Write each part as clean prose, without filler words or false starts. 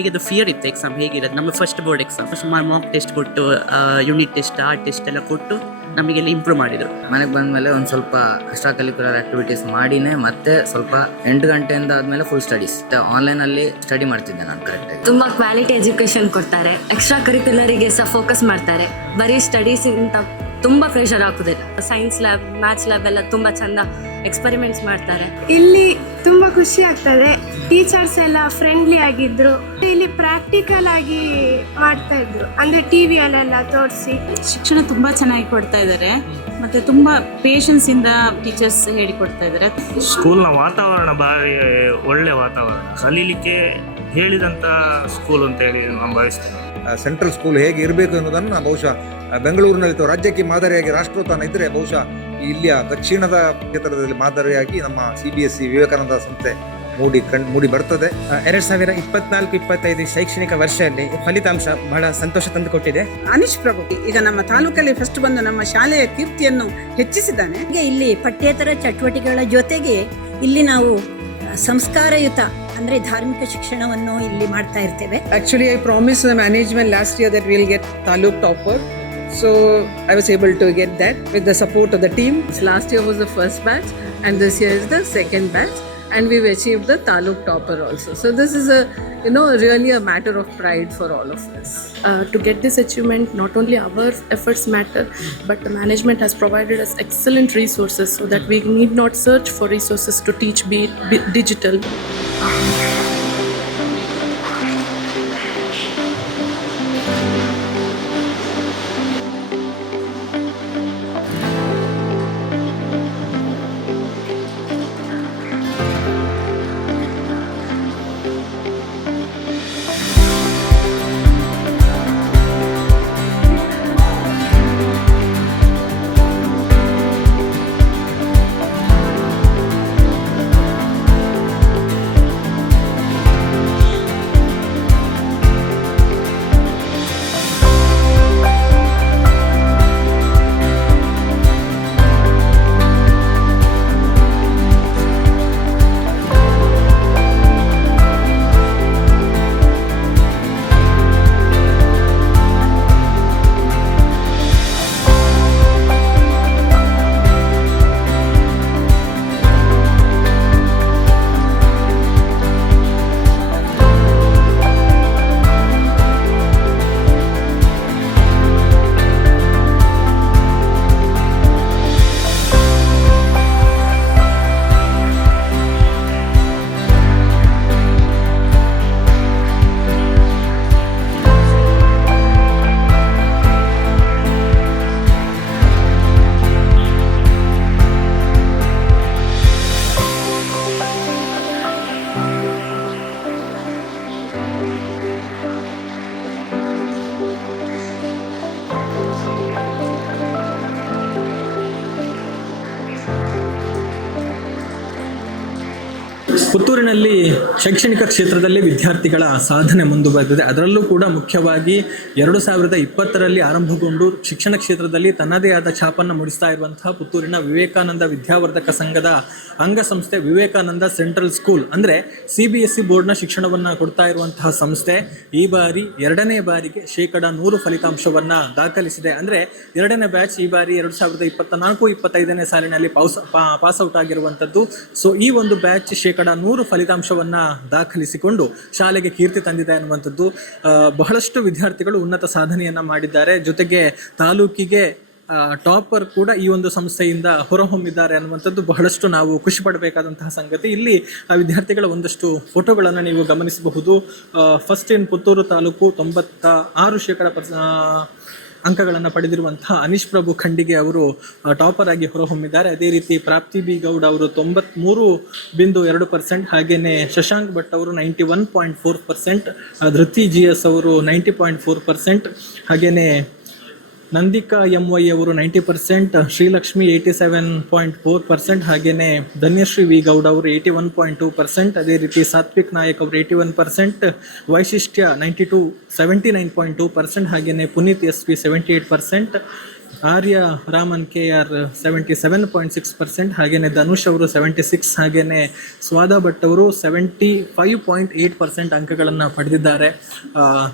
ನಮಗೆ ಅದು ಫಿಯರ್ ಇತ್ತು ಎಕ್ಸಾಮ್ ಹೇಗಿರೋದು. ನಮ್ಮ ಫಸ್ಟ್ ಬೋರ್ಡ್ ಎಕ್ಸಾಮ್ ಸುಮಾರು ಮಾಕ್ ಟೆಸ್ಟ್ ಕೊಟ್ಟು ಯೂನಿಟ್ ಟೆಸ್ಟ್ ಆರ್ಟ್ ಟೆಸ್ಟ್ ಎಲ್ಲ ಕೊಟ್ಟು ನಮಗೆಲ್ಲ ಇಂಪ್ರೂವ್ ಮಾಡಿದರು. ಮನೆಗೆ ಬಂದಮೇಲೆ ಒಂದು ಸ್ವಲ್ಪ ಎಕ್ಸ್ಟ್ರಾ ಕರಿಕ್ಯುಲರ್ ಆಕ್ಟಿವಿಟೀಸ್ ಮಾಡಿನೇ ಮತ್ತೆ ಸ್ವಲ್ಪ 8 ಗಂಟೆಯಿಂದ ಆದಮೇಲೆ ಫುಲ್ ಸ್ಟಡೀಸ್ ಆನ್ಲೈನಲ್ಲಿ ಸ್ಟಡಿ ಮಾಡ್ತಿದ್ದೆ ನಾನು ಕರೆಕ್ಟಾಗಿ. ತುಂಬ ಕ್ವಾಲಿಟಿ ಎಜುಕೇಷನ್ ಕೊಡ್ತಾರೆ, ಎಕ್ಸ್ಟ್ರಾ ಕರಿಕ್ಯುಲರಿಗೆ ಸಹ ಫೋಕಸ್ ಮಾಡ್ತಾರೆ. ಬರೀ ಸ್ಟಡೀಸ್ ಇಂತ ತುಂಬ ಪ್ರೆಷರ್ ಹಾಕುದಿಲ್ಲ. ಸೈನ್ಸ್ ಲ್ಯಾಬ್, ಮ್ಯಾಥ್ಸ್ ಲ್ಯಾಬ್ ಎಲ್ಲ ತುಂಬ ಚಂದ ಎಕ್ಸ್ಪೆರಿಮೆಂಟ್ಸ್ ಮಾಡ್ತಾರೆ. ಇಲ್ಲಿ ತುಂಬ ಖುಷಿ ಆಗ್ತದೆ. ಟೀಚರ್ಸ್ ಎಲ್ಲ ಫ್ರೆಂಡ್ಲಿ ಆಗಿದ್ರು. ಇಲ್ಲಿ ಪ್ರಾಕ್ಟಿಕಲ್ ಆಗಿ ಮಾಡ್ತಾ ಇದ್ರು, ಅಂದ್ರೆ ಟಿವಿಯಲ್ಲೆಲ್ಲ ತೋರಿಸಿ. ಶಿಕ್ಷಣ ತುಂಬ ಚೆನ್ನಾಗಿ ಕೊಡ್ತಾ ಇದ್ದಾರೆ, ಮತ್ತೆ ತುಂಬ ಪೇಷನ್ಸ್ ಇಂದ ಟೀಚರ್ಸ್ ಹೇಳಿಕೊಡ್ತಾ ಇದ್ದಾರೆ. ಸ್ಕೂಲ್ನ ವಾತಾವರಣ ಭಾರಿ ಒಳ್ಳೆ ವಾತಾವರಣ, ಕಲೀಲಿಕ್ಕೆ ಹೇಳಿದಂಥ ಸ್ಕೂಲ್ ಅಂತೇಳಿ ನಾನು ಭಾವಿಸ್ತೇನೆ. ಸೆಂಟ್ರಲ್ ಸ್ಕೂಲ್ ಹೇಗೆ ಇರಬೇಕು ಅನ್ನೋದನ್ನು ಬಹುಶಃ ಬೆಂಗಳೂರಿನಲ್ಲಿ ರಾಜ್ಯಕ್ಕೆ ಮಾದರಿಯಾಗಿ ರಾಷ್ಟ್ರೋತ್ಥಾನ ಇದ್ದರೆ ಬಹುಶಃ ಇಲ್ಲಿಯ ದಕ್ಷಿಣದ ಕ್ಷೇತ್ರದಲ್ಲಿ ಮಾದರಿಯಾಗಿ ನಮ್ಮ CBSE ವಿವೇಕಾನಂದ ಸಂಸ್ಥೆ ಮೂಡಿ ಬರ್ತದೆ. 2024-25 ಶೈಕ್ಷಣಿಕ ವರ್ಷದಲ್ಲಿ ಫಲಿತಾಂಶ ಬಹಳ ಸಂತೋಷ ತಂದುಕೊಟ್ಟಿದೆ. ಅನೀಶ್ ಪ್ರಭು ಈಗ ನಮ್ಮ ತಾಲೂಕಲ್ಲಿ ಫಸ್ಟ್ ಬಂದು ನಮ್ಮ ಶಾಲೆಯ ಕೀರ್ತಿಯನ್ನು ಹೆಚ್ಚಿಸಿದ್ದಾನೆ. ಇಲ್ಲಿ ಪಠ್ಯೇತರ ಚಟುವಟಿಕೆಗಳ ಜೊತೆಗೆ ಇಲ್ಲಿ ನಾವು ಸಂಸ್ಕಾರಯುತ ಅಂದ್ರೆ ಧಾರ್ಮಿಕ ಶಿಕ್ಷಣವನ್ನು ಇಲ್ಲಿ ಮಾಡ್ತಾ ಇರ್ತೇವೆ. Actually, I promised the management last year that we'll get Taluk topper. So I was able to get that with the support of the team. Last year was the first batch and this year is the second batch, and we've achieved the Taluk topper also. So this is really a matter of pride for all of us. To get this achievement, not only our efforts matter, but the management has provided us excellent resources so that we need not search for resources to teach, be digital. ಪುತ್ತೂರಿನಲ್ಲಿ ಶೈಕ್ಷಣಿಕ ಕ್ಷೇತ್ರದಲ್ಲಿ ವಿದ್ಯಾರ್ಥಿಗಳ ಸಾಧನೆ ಮುಂದುವರೆದಿದೆ. ಅದರಲ್ಲೂ ಕೂಡ ಮುಖ್ಯವಾಗಿ 2020ರಲ್ಲಿ ಆರಂಭಗೊಂಡು ಶಿಕ್ಷಣ ಕ್ಷೇತ್ರದಲ್ಲಿ ತನ್ನದೇ ಆದ ಛಾಪನ್ನು ಮೂಡಿಸ್ತಾ ಇರುವಂತಹ ಪುತ್ತೂರಿನ ವಿವೇಕಾನಂದ ವಿದ್ಯಾವರ್ಧಕ ಸಂಘದ ಅಂಗಸಂಸ್ಥೆ ವಿವೇಕಾನಂದ ಸೆಂಟ್ರಲ್ ಸ್ಕೂಲ್ ಅಂದರೆ CBSE ಬೋರ್ಡ್ನ ಶಿಕ್ಷಣವನ್ನು ಕೊಡ್ತಾ ಇರುವಂತಹ ಸಂಸ್ಥೆ ಈ ಬಾರಿ 2ನೇ ಬಾರಿಗೆ 100% ಫಲಿತಾಂಶವನ್ನು ದಾಖಲಿಸಿದೆ. ಅಂದರೆ 2ನೇ ಬ್ಯಾಚ್ ಈ ಬಾರಿ 2024-25ನೇ ಸಾಲಿನಲ್ಲಿ ಪಾಸ್ಔಟ್ ಆಗಿರುವಂಥದ್ದು. ಸೊ ಈ ಒಂದು ಬ್ಯಾಚ್ 100% ಫಲಿತಾಂಶವನ್ನು ದಾಖಲಿಸಿಕೊಂಡು ಶಾಲೆಗೆ ಕೀರ್ತಿ ತಂದಿದೆ ಅನ್ನುವಂಥದ್ದು. ಬಹಳಷ್ಟು ವಿದ್ಯಾರ್ಥಿಗಳು ಉನ್ನತ ಸಾಧನೆಯನ್ನು ಮಾಡಿದ್ದಾರೆ. ಜೊತೆಗೆ ತಾಲೂಕಿಗೆ ಟಾಪರ್ ಕೂಡ ಈ ಒಂದು ಸಂಸ್ಥೆಯಿಂದ ಹೊರಹೊಮ್ಮಿದ್ದಾರೆ ಅನ್ನುವಂಥದ್ದು ಬಹಳಷ್ಟು ನಾವು ಖುಷಿ ಪಡಬೇಕಾದಂತಹ ಸಂಗತಿ. ಇಲ್ಲಿ ಆ ವಿದ್ಯಾರ್ಥಿಗಳ ಒಂದಷ್ಟು ಫೋಟೋಗಳನ್ನು ನೀವು ಗಮನಿಸಬಹುದು. ಫಸ್ಟ್ ಇನ್ ಪುತ್ತೂರು ತಾಲೂಕು 96% ಅಂಕಗಳನ್ನು ಪಡೆದಿರುವಂತಹ ಅನೀಶ್ ಪ್ರಭು ಖಂಡಿಗೆ ಅವರು ಟಾಪರ್ ಆಗಿ ಹೊರಹೊಮ್ಮಿದ್ದಾರೆ. ಅದೇ ರೀತಿ ಪ್ರಾಪ್ತಿ ಬಿ ಗೌಡ್ ಅವರು 93.2%, ಹಾಗೆಯೇ ಶಶಾಂಕ್ ಭಟ್ ಅವರು 91.4%, ಧೃತಿ GS ಅವರು 90.4%, ಹಾಗೆಯೇ ನಂದಿಕಾ MY ಅವರು 90%, ಶ್ರೀಲಕ್ಷ್ಮಿ 87.4%, ಹಾಗೆಯೇ ಧನ್ಯಶ್ರೀ ವಿ ಗೌಡ್ ಅವರು 81.2%, ಅದೇ ರೀತಿ ಸಾತ್ವಿಕ್ ನಾಯಕ್ ಅವರು 81%, ವೈಶಿಷ್ಟ್ಯ 79.2%, ಹಾಗೆಯೇ ಪುನೀತ್ SP 78%, ಆರ್ಯ ರಾಮನ್ KR 77.6%, ಹಾಗೆಯೇ ಧನುಷ್ ಅವರು 76, ಹಾಗೆಯೇ ಸ್ವಾದ ಭಟ್ ಅವರು 75.8% ಅಂಕಗಳನ್ನು ಪಡೆದಿದ್ದಾರೆ.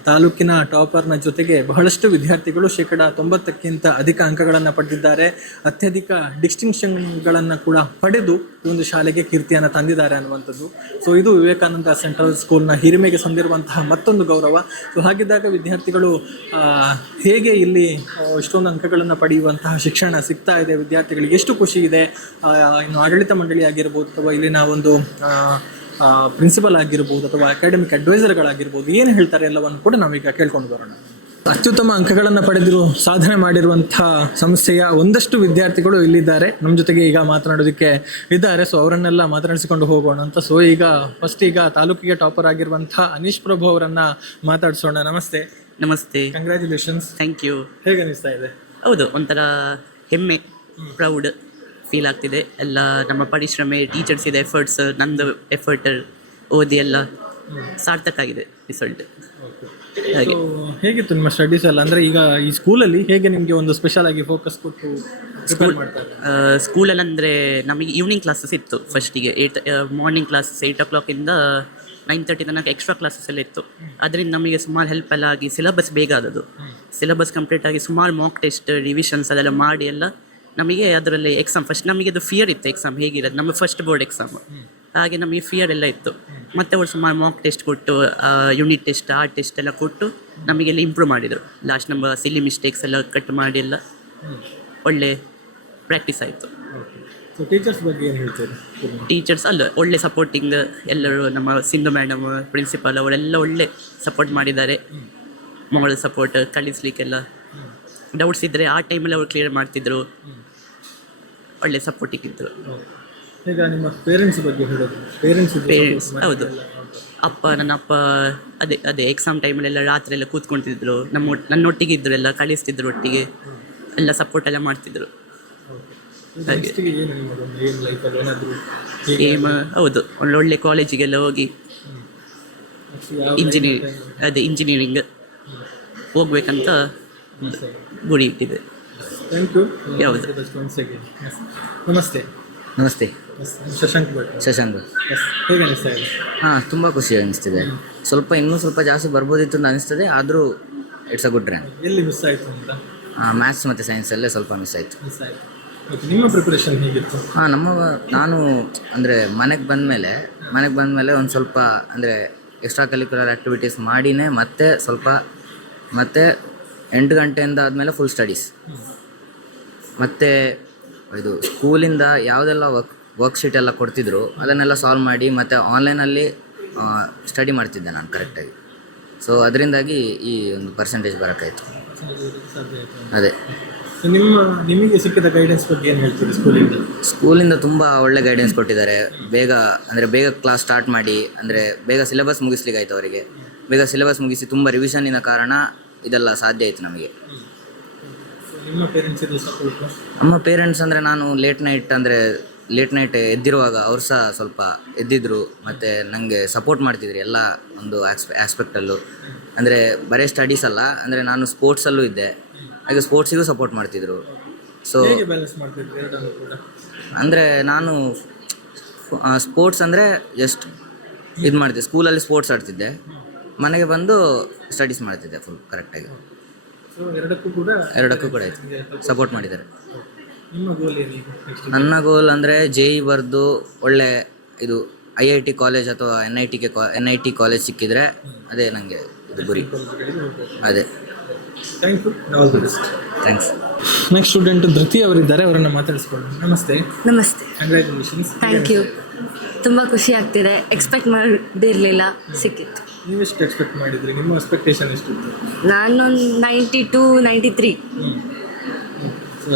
ತಾಲೂಕಿನ ಟಾಪರ್ನ ಜೊತೆಗೆ ಬಹಳಷ್ಟು ವಿದ್ಯಾರ್ಥಿಗಳು 90%ಕ್ಕಿಂತ ಅಧಿಕ ಅಂಕಗಳನ್ನು ಪಡೆದಿದ್ದಾರೆ. ಅತ್ಯಧಿಕ ಡಿಸ್ಟಿಂಕ್ಷನ್ಗಳನ್ನು ಕೂಡ ಪಡೆದು ಈ ಒಂದು ಶಾಲೆಗೆ ಕೀರ್ತಿಯನ್ನು ತಂದಿದ್ದಾರೆ ಅನ್ನುವಂಥದ್ದು. ಸೊ ಇದು ವಿವೇಕಾನಂದ ಸೆಂಟ್ರಲ್ ಸ್ಕೂಲ್ನ ಹಿರಿಮೆಗೆ ಸಂದಿರುವಂತಹ ಮತ್ತೊಂದು ಗೌರವ. ಸೊ ಹಾಗಿದ್ದಾಗ ವಿದ್ಯಾರ್ಥಿಗಳು ಹೇಗೆ ಇಲ್ಲಿ ಇಷ್ಟೊಂದು ಅಂಕಗಳನ್ನು ಪಡೆಯುವಂತಹ ಶಿಕ್ಷಣ ಸಿಗ್ತಾ ಇದೆ, ವಿದ್ಯಾರ್ಥಿಗಳಿಗೆ ಎಷ್ಟು ಖುಷಿ ಇದೆ, ಇನ್ನು ಆಡಳಿತ ಮಂಡಳಿ ಆಗಿರ್ಬೋದು ಅಥವಾ ಇಲ್ಲಿನ ಒಂದು ಪ್ರಿನ್ಸಿಪಲ್ ಆಗಿರ್ಬೋದು ಅಥವಾ ಅಕಾಡೆಮಿಕ್ ಅಡ್ವೈಸರ್ಗಳಾಗಿರ್ಬೋದು ಏನು ಹೇಳ್ತಾರೆ ಎಲ್ಲವನ್ನು ಕೂಡ ನಾವೀಗ ಕೇಳ್ಕೊಂಡು ಬರೋಣ. ಅತ್ಯುತ್ತಮ ಅಂಕಗಳನ್ನು ಪಡೆದಿರು ಸಾಧನೆ ಮಾಡಿರುವಂಥ ಸಂಸ್ಥೆಯ ಒಂದಷ್ಟು ವಿದ್ಯಾರ್ಥಿಗಳು ಇಲ್ಲಿದ್ದಾರೆ ನಮ್ಮ ಜೊತೆಗೆ ಈಗ ಮಾತನಾಡೋದಕ್ಕೆ ಇದ್ದಾರೆ. ಸೊ ಅವರನ್ನೆಲ್ಲ ಮಾತನಾಡಿಸಿಕೊಂಡು ಹೋಗೋಣ ಅಂತ. ಸೊ ಈಗ ತಾಲೂಕಿಗೆ ಟಾಪರ್ ಆಗಿರುವಂಥ ಅನೀಶ್ ಪ್ರಭು ಅವರನ್ನ ಮಾತಾಡಿಸೋಣ. ನಮಸ್ತೆ. ನಮಸ್ತೆ. ಕಂಗ್ರ್ಯಾಚುಲೇಷನ್ಸ್. Thank you. ಹೇಗೆ ಅನಿಸ್ತಾ ಇದೆ? ಹೌದು, ಒಂಥರ ಹೆಮ್ಮೆ, ಪ್ರೌಡ್ ಫೀಲ್ ಆಗ್ತಿದೆ. ಎಲ್ಲ ನಮ್ಮ ಪರಿಶ್ರಮ, ಟೀಚರ್ಸ್ ಇದೆ ಎಫರ್ಟ್ಸ್, ನಂದು ಎಫರ್ಟ್ ಓದಿ ಎಲ್ಲ ಸಾರ್ಥಕ ಆಗಿದೆ ರಿಸಲ್ಟ್. ಹಾಗೆ ಹೇಗಿತ್ತು ನಿಮ್ಮ ಸ್ಟಡೀಸ್ ಎಲ್ಲ? ಅಂದರೆ ಈಗ ಈ ಸ್ಕೂಲಲ್ಲಿ ಹೇಗೆ ನಿಮಗೆ ಒಂದು ಸ್ಪೆಷಲ್ ಆಗಿ ಫೋಕಸ್ ಕೊಟ್ಟು ಸ್ಕೂಲಲ್ಲಿ ಅಂದರೆ ನಮಗೆ ಈವ್ನಿಂಗ್ ಕ್ಲಾಸಸ್ ಇತ್ತು. ಫಸ್ಟಿಗೆ ಮಾರ್ನಿಂಗ್ ಕ್ಲಾಸಸ್ 8 o'clock ಇಂದ 9:30 ತನಕ ಎಕ್ಸ್ಟ್ರಾ ಕ್ಲಾಸಸ್ ಎಲ್ಲ ಇತ್ತು. ಅದರಿಂದ ನಮಗೆ ಸುಮಾರು ಹೆಲ್ಪ್ ಎಲ್ಲ ಆಗಿ ಸಿಲೆಬಸ್ ಬೇಗ ಆದದ್ದು. ಸಿಲೆಬಸ್ ಕಂಪ್ಲೀಟ್ ಆಗಿ ಸುಮಾರು ಮಾಕ್ ಟೆಸ್ಟ್, ರಿವಿಷನ್ಸ್ ಅದೆಲ್ಲ ಮಾಡಿ ಎಲ್ಲ ನಮಗೆ ಅದರಲ್ಲಿ ಎಕ್ಸಾಮ್ ಫಸ್ಟ್ ನಮಗೆ ಅದು ಫಿಯರ್ ಇತ್ತು ಎಕ್ಸಾಮ್ ಹೇಗಿರೋದು, ನಮ್ಮ ಫಸ್ಟ್ ಬೋರ್ಡ್ ಎಕ್ಸಾಮ್. ಹಾಗೆ ನಮಗೆ ಫಿಯರ್ ಎಲ್ಲ ಇತ್ತು. ಮತ್ತು ಅವರು ಸುಮಾರು ಮಾಕ್ ಟೆಸ್ಟ್ ಕೊಟ್ಟು, ಯೂನಿಟ್ ಟೆಸ್ಟ್, ಆರ್ಟ್ ಟೆಸ್ಟ್ ಎಲ್ಲ ಕೊಟ್ಟು ನಮಗೆಲ್ಲ ಇಂಪ್ರೂವ್ ಮಾಡಿದರು. ಲಾಸ್ಟ್ ನಮ್ಮ ಸಿಲ್ಲಿ ಮಿಸ್ಟೇಕ್ಸ್ ಎಲ್ಲ ಕಟ್ ಮಾಡಿ ಎಲ್ಲ ಒಳ್ಳೆ ಪ್ರಾಕ್ಟೀಸ್ ಆಯಿತು. ಟೀಚರ್ಸ್ ಬಗ್ಗೆ ಏನು ಹೇಳ್ತಾರೆ? ಟೀಚರ್ಸ್ ಅಲ್ಲ ಒಳ್ಳೆ ಸಪೋರ್ಟಿಂಗ್, ಎಲ್ಲರೂ ನಮ್ಮ ಸಿಂಧು ಮೇಡಮ್, ಪ್ರಿನ್ಸಿಪಲ್ ಅವರೆಲ್ಲ ಒಳ್ಳೆ ಸಪೋರ್ಟ್ ಮಾಡಿದ್ದಾರೆ. ಮಾರಲ್ ಸಪೋರ್ಟ್, ಕಳಿಸ್ಲಿಕ್ಕೆಲ್ಲ ಡೌಟ್ಸ್ ಇದ್ದರೆ ಆ ಟೈಮಲ್ಲಿ ಅವ್ರು ಕ್ಲಿಯರ್ ಮಾಡ್ತಿದ್ರು. ಒಳ್ಳೆ ಸಪೋರ್ಟಿಂಗ್ ಇದ್ದರು. ಈಗ ನಿಮ್ಮ ಪೇರೆಂಟ್ಸ್ ಬಗ್ಗೆ ಹೇಳೋದು? ಪೇರೆಂಟ್ಸ್ ಹೌದು, ನನ್ನ ಅಪ್ಪ ಅದೇ ಎಕ್ಸಾಮ್ ಟೈಮಲ್ಲೆಲ್ಲ ರಾತ್ರಿ ಎಲ್ಲ ಕೂತ್ಕೊಳ್ತಿದ್ರು, ನನ್ನೊಟ್ಟಿಗೆ ಇದ್ದರು, ಎಲ್ಲ ಕಳಿಸ್ತಿದ್ರು ಒಟ್ಟಿಗೆ, ಎಲ್ಲ ಸಪೋರ್ಟ್ ಎಲ್ಲ ಮಾಡ್ತಿದ್ರು. ಹಾಗೆ ಹೌದು, ಒಳ್ಳೊಳ್ಳೆ ಕಾಲೇಜಿಗೆಲ್ಲ ಹೋಗಿ ಇಂಜಿನಿಯರಿಂಗ್ ಹೋಗ್ಬೇಕಂತ ಗುರಿ ಇಟ್ಟಿದೆ. ಯಾವುದು? ನಮಸ್ತೆ. ನಮಸ್ತೆ. ಶಶಾಂಕ್ ಭಟ್. ಹೇಗೆ ಅನಿಸ್ತಾ ಇದೆ? ಹಾಂ, ತುಂಬ ಖುಷಿ ಅನಿಸ್ತಿದೆ. ಇನ್ನೂ ಸ್ವಲ್ಪ ಜಾಸ್ತಿ ಬರ್ಬೋದಿತ್ತು ಅಂತ ಅನಿಸ್ತದೆ, ಆದರೂ ಇಟ್ಸ್ ಅ ಗುಡ್ ರ್ಯಾಂಕ್. ಎಲ್ಲಿ ಮಿಸ್ ಆಯಿತು ಅಂತ? ಮ್ಯಾಥ್ಸ್ ಮತ್ತು ಸೈನ್ಸಲ್ಲೇ ಸ್ವಲ್ಪ ಮಿಸ್ ಆಯಿತು. ನಿಮ್ಮ ಪ್ರಿಪರೇಷನ್ ಹೇಗಿತ್ತು? ನಾನು ಅಂದರೆ ಮನೆಗೆ ಬಂದಮೇಲೆ ಒಂದು ಸ್ವಲ್ಪ ಅಂದರೆ ಎಕ್ಸ್ಟ್ರಾ ಕರಿಕ್ಯುಲರ್ ಆ್ಯಕ್ಟಿವಿಟೀಸ್ ಮಾಡಿನೇ ಮತ್ತೆ 8 ಗಂಟೆಯಿಂದ ಆದಮೇಲೆ ಫುಲ್ ಸ್ಟಡೀಸ್. ಮತ್ತು ಇದು ಸ್ಕೂಲಿಂದ ಯಾವುದೆಲ್ಲ ವರ್ಕ್ಶೀಟ್ ಎಲ್ಲ ಕೊಡ್ತಿದ್ರು ಅದನ್ನೆಲ್ಲ ಸಾಲ್ವ್ ಮಾಡಿ ಮತ್ತು ಆನ್ಲೈನಲ್ಲಿ ಸ್ಟಡಿ ಮಾಡ್ತಿದ್ದೆ ನಾನು ಕರೆಕ್ಟಾಗಿ. ಸೊ ಅದರಿಂದಾಗಿ ಈ ಒಂದು ಪರ್ಸೆಂಟೇಜ್ ಬರೋಕ್ಕಾಯಿತು. ಅದೇ. ನಿಮಗೆ ಸಿಕ್ಕಿದ ಗೈಡೆನ್ಸ್ ಬಗ್ಗೆ ಏನು ಹೇಳ್ತೀರಿ? ಸ್ಕೂಲಿಂದ ತುಂಬ ಒಳ್ಳೆ ಗೈಡೆನ್ಸ್ ಕೊಟ್ಟಿದ್ದಾರೆ. ಬೇಗ ಕ್ಲಾಸ್ ಸ್ಟಾರ್ಟ್ ಮಾಡಿ, ಅಂದರೆ ಬೇಗ ಸಿಲೆಬಸ್ ಮುಗಿಸ್ಲಿಕ್ಕಾಯ್ತು ಅವರಿಗೆ. ಬೇಗ ಸಿಲೆಬಸ್ ಮುಗಿಸಿ ತುಂಬ ರಿವಿಷನ್ನಿನ ಕಾರಣ ಇದೆಲ್ಲ ಸಾಧ್ಯ ಆಯಿತು ನಮಗೆ. ನಮ್ಮ ಪೇರೆಂಟ್ಸ್ ಅಂದರೆ ನಾನು ಲೇಟ್ ನೈಟ್ ಎದ್ದಿರುವಾಗ ಅವ್ರು ಸಹ ಸ್ವಲ್ಪ ಎದ್ದಿದ್ರು ಮತ್ತು ನನಗೆ ಸಪೋರ್ಟ್ ಮಾಡ್ತಿದ್ರು ಎಲ್ಲ ಒಂದು ಆಸ್ಪೆಕ್ಟಲ್ಲೂ. ಅಂದರೆ ಬರೀ ಸ್ಟಡೀಸ್ ಅಲ್ಲ, ಅಂದರೆ ನಾನು ಸ್ಪೋರ್ಟ್ಸಲ್ಲೂ ಇದ್ದೆ, ಹಾಗೆ ಸ್ಪೋರ್ಟ್ಸಿಗೂ ಸಪೋರ್ಟ್ ಮಾಡ್ತಿದ್ರು. ಸೊ ಅಂದರೆ ನಾನು ಸ್ಪೋರ್ಟ್ಸ್ ಅಂದರೆ ಜಸ್ಟ್ ಇದು ಮಾಡ್ತಿದ್ದೆ, ಸ್ಕೂಲಲ್ಲಿ ಸ್ಪೋರ್ಟ್ಸ್ ಆಡ್ತಿದ್ದೆ, ಮನೆಗೆ ಬಂದು ಸ್ಟಡೀಸ್ ಮಾಡ್ತಿದ್ದೆ ಫುಲ್ ಕರೆಕ್ಟಾಗಿ. ಎರಡಕ್ಕೂ ಕೂಡ ಆಯಿತು, ಸಪೋರ್ಟ್ ಮಾಡಿದ್ದಾರೆ. ನನ್ನ ಗೋಲ್ ಅಂದರೆ JEE ಬರೆದು ಒಳ್ಳೆ ಇದು IIT ಕಾಲೇಜ್ ಅಥವಾ NIT ಕಾಲೇಜ್ ಸಿಕ್ಕಿದರೆ ಅದೇ ನನಗೆ ಇದು ಗುರಿ. ಅದೇ. ಥ್ಯಾಂಕ್ಸ್. ನೆಕ್ಸ್ಟ್ ಸ್ಟೂಡೆಂಟ್ ಧೃತಿ ಅವರಿದ್ದಾರೆ, ಅವರನ್ನು ಮಾತಾಡಿಸ್ಕೊಳ್ಳೋಣ. ನಮಸ್ತೆ. ಕಂಗ್ರ್ಯಾಚುಲೇಷನ್ಸ್. Thank you. ತುಂಬ ಖುಷಿ ಆಗ್ತಿದೆ. ಎಕ್ಸ್ಪೆಕ್ಟ್ ಮಾಡಿರಲಿಲ್ಲ, ಸಿಕ್ಕಿತ್ತು. ನೀವು ಎಷ್ಟು ಎಕ್ಸ್ಪೆಕ್ಟ್ ಮಾಡಿದ್ರಿ? ನಿಮ್ಮ ಎಕ್ಸ್ಪೆಕ್ಟೇಷನ್ ಎಷ್ಟಿತ್ತು? ನಾನೊಂದು 92, 93.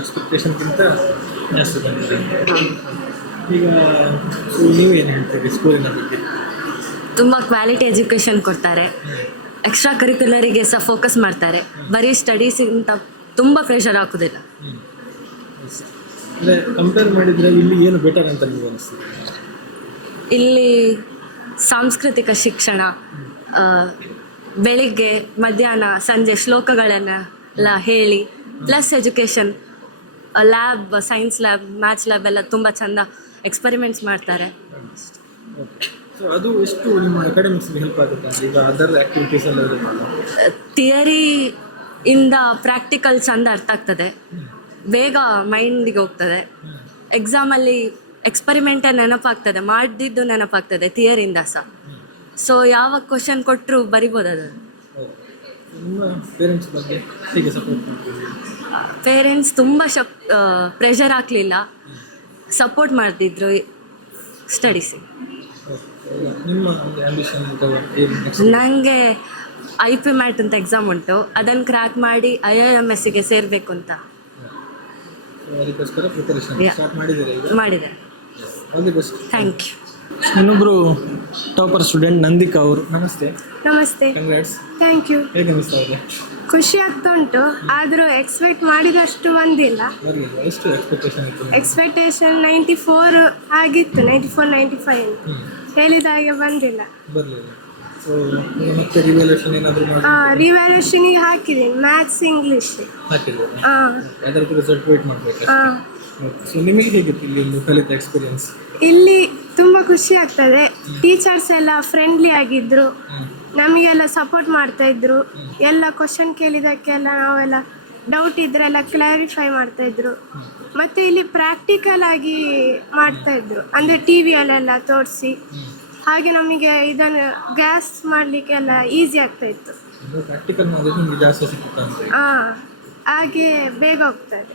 ಎಕ್ಸ್ಪೆಕ್ಟೇಷನ್ಗಿಂತ ಜಾಸ್ತಿ ಬಂದಿದೆ. ಈಗ ನೀವೇನು ಹೇಳ್ತೀರಿ ಸ್ಕೂಲಿನ ಬಗ್ಗೆ? ತುಂಬ ಕ್ವಾಲಿಟಿ ಎಜುಕೇಷನ್ ಕೊಡ್ತಾರೆ. ಎಕ್ಸ್ಟ್ರಾ ಕರಿಕ್ಯುಲರಿಗೆ ಸಹ ಫೋಕಸ್ ಮಾಡ್ತಾರೆ. ಬರೀ ಸ್ಟಡೀಸಿಂತ ತುಂಬ ಪ್ರೆಷರ್ ಹಾಕೋದಿಲ್ಲ. ಅಂದರೆ ಕಂಪೇರ್ ಮಾಡಿದರೆ ಇಲ್ಲಿ ಏನು ಬೆಟರ್ ಅಂತ ನೀವು ಅನಿಸ್ತದೆ? ಇಲ್ಲಿ ಸಾಂಸ್ಕೃತಿಕ ಶಿಕ್ಷಣ, ಬೆಳಿಗ್ಗೆ ಮಧ್ಯಾಹ್ನ ಸಂಜೆ ಶ್ಲೋಕಗಳನ್ನೆಲ್ಲ ಹೇಳಿ plus education, lab, science lab, maths lab ಎಲ್ಲ ತುಂಬ ಚೆಂದ ಎಕ್ಸ್ಪರಿಮೆಂಟ್ಸ್ ಮಾಡ್ತಾರೆ. ಸೊ ಅದು ಎಷ್ಟು ನಿಮ್ಮ ಅಕಾಡೆಮಿಕ್ಸ್ಗೆ ಹೆಲ್ಪ್ ಆಗುತ್ತೆ ಈಗ ಅದರ್ ಆ್ಯಕ್ಟಿವಿಟೀಸ್ ಎಲ್ಲ ಇರುತ್ತಲ್ಲ? ಥಿಯರಿಯಿಂದ ಪ್ರಾಕ್ಟಿಕಲ್ ಚೆಂದ ಅರ್ಥ ಆಗ್ತದೆ, ಬೇಗ ಮೈಂಡಿಗೆ ಹೋಗ್ತದೆ. ಎಕ್ಸಾಮಲ್ಲಿ ಎಕ್ಸ್ಪರಿಮೆಂಟೇ ನೆನಪಾಗ್ತದೆ, ಮಾಡಿದ್ದು ನೆನಪಾಗ್ತದೆ ಥಿಯರಿಯಿಂದ ಸಹ. ಸೊ ಯಾವ ಕ್ವಶನ್ ಕೊಟ್ಟರು ಬರಿಬೋದು ಅದು. ನಿಮ್ಮ ಪೇರೆಂಟ್ಸ್ ಬಗ್ಗೆ ಹೇಗೆ ಸಪೋರ್ಟ್ ಮಾಡ್ತೀವಿ? ಪೇರೆಂಟ್ಸ್ ತುಂಬ ಪ್ರೆಷರ್ ಹಾಕಲಿಲ್ಲ, ಸಪೋರ್ಟ್ ಮಾಡ್ತಿದ್ರು ಸ್ಟಡೀಸಿಗೆ. ನಿಮ್ಮ ಆಂಬಿಷನ್ ನನಗೆ IP ಮ್ಯಾಟ್ ಅಂತ ಎಕ್ಸಾಮ್ ಉಂಟು, ಅದನ್ನು ಕ್ರ್ಯಾಕ್ ಮಾಡಿ IIMSಗೆ ಸೇರಬೇಕು ಅಂತ ಅದಕ್ಕೋಸ್ಕರ ಪ್ರಿಪರೇಷನ್ ಸ್ಟಾರ್ಟ್ ಮಾಡಿದ್ದೀರಾ ಈಗ? ಮಾಡಿದೆ. All the best. Thank you. ಇನ್ನೊಬ್ಬರು ಟಾಪರ್ ಸ್ಟೂಡೆಂಟ್ ನಂದಿಕಾ ಅವರು, ನಮಸ್ತೆ. ನಮಸ್ತೆ. ಕಂಗ್ರಾಟ್ಸ್. Thank you. ಹೇಗೆ ಅನಿಸ್ತಾ ಇದೆ? ಖುಷಿ ಆಗ್ತಾ ಉಂಟು, ಆದರೂ ಎಕ್ಸ್ಪೆಕ್ಟ್ ಮಾಡಿದಷ್ಟು ಬಂದಿಲ್ಲ. ಎಷ್ಟು ಎಕ್ಸ್ಪೆಕ್ಟೇಷನ್ ಇತ್ತು? ಎಕ್ಸ್ಪೆಕ್ಟೇಷನ್ 94 ಆಗಿತ್ತು, 94-95 ಹೇಳಿದ ಹಾಗೆ ಬಂದಿಲ್ಲ. ಬರಲಿಲ್ಲ. ಸೊ ಮತ್ತೆ ರಿವ್ಯಾಲ್ಯೂಷನ್ ಏನಾದರೂ ಮಾಡಿ? ರಿವ್ಯಾಲ್ಯೂಷನಿಗೆ ಹಾಕಿದ್ದೀನಿ, ಮ್ಯಾಥ್ಸ್, ಇಂಗ್ಲೀಷ್ ಹಾಕಿದ್ದೀರಾ? ಹಾಂ. ಅದರ ರಿಸಲ್ಟ್ ವೇಟ್ ಮಾಡಬೇಕು. ಹಾಂ. ಸೊ ನಿಮಗೆ ಹೇಗಿತ್ತು ಇಲ್ಲಿ ಒಂದು ಕಲಿತ ಎಕ್ಸ್ಪೀರಿಯನ್ಸ್? ಇಲ್ಲಿ ತುಂಬ ಖುಷಿ ಆಗ್ತದೆ. ಟೀಚರ್ಸ್ ಎಲ್ಲ ಫ್ರೆಂಡ್ಲಿ ಆಗಿದ್ರು, ನಮಗೆಲ್ಲ ಸಪೋರ್ಟ್ ಮಾಡ್ತಾ ಇದ್ರು. ಎಲ್ಲ ಕ್ವಶನ್ ಕೇಳಿದಕ್ಕೆಲ್ಲ ನಾವೆಲ್ಲ ಡೌಟ್ ಇದ್ರೆಲ್ಲ ಕ್ಲಾರಿಫೈ ಮಾಡ್ತಾ ಇದ್ರು. ಮತ್ತು ಇಲ್ಲಿ ಪ್ರಾಕ್ಟಿಕಲ್ ಆಗಿ ಮಾಡ್ತಾ ಇದ್ರು, ಅಂದರೆ TVಯಲ್ಲೆಲ್ಲ ತೋರಿಸಿ. ಹಾಗೆ ನಮಗೆ ಇದನ್ನು ಗ್ಯಾಸ್ ಮಾಡಲಿಕ್ಕೆಲ್ಲ ಈಸಿ ಆಗ್ತಾ ಇತ್ತು. ಪ್ರಾಕ್ಟಿಕಲ್ ಮಾಡಿದ್ರೆ ನಿಮಗೆ ಜಾಸ್ತಿ ಸಿಗುತ್ತೆ ಅಂತ? ಹಾಂ, ಹಾಗೆ ಬೇಗ ಹೋಗ್ತದೆ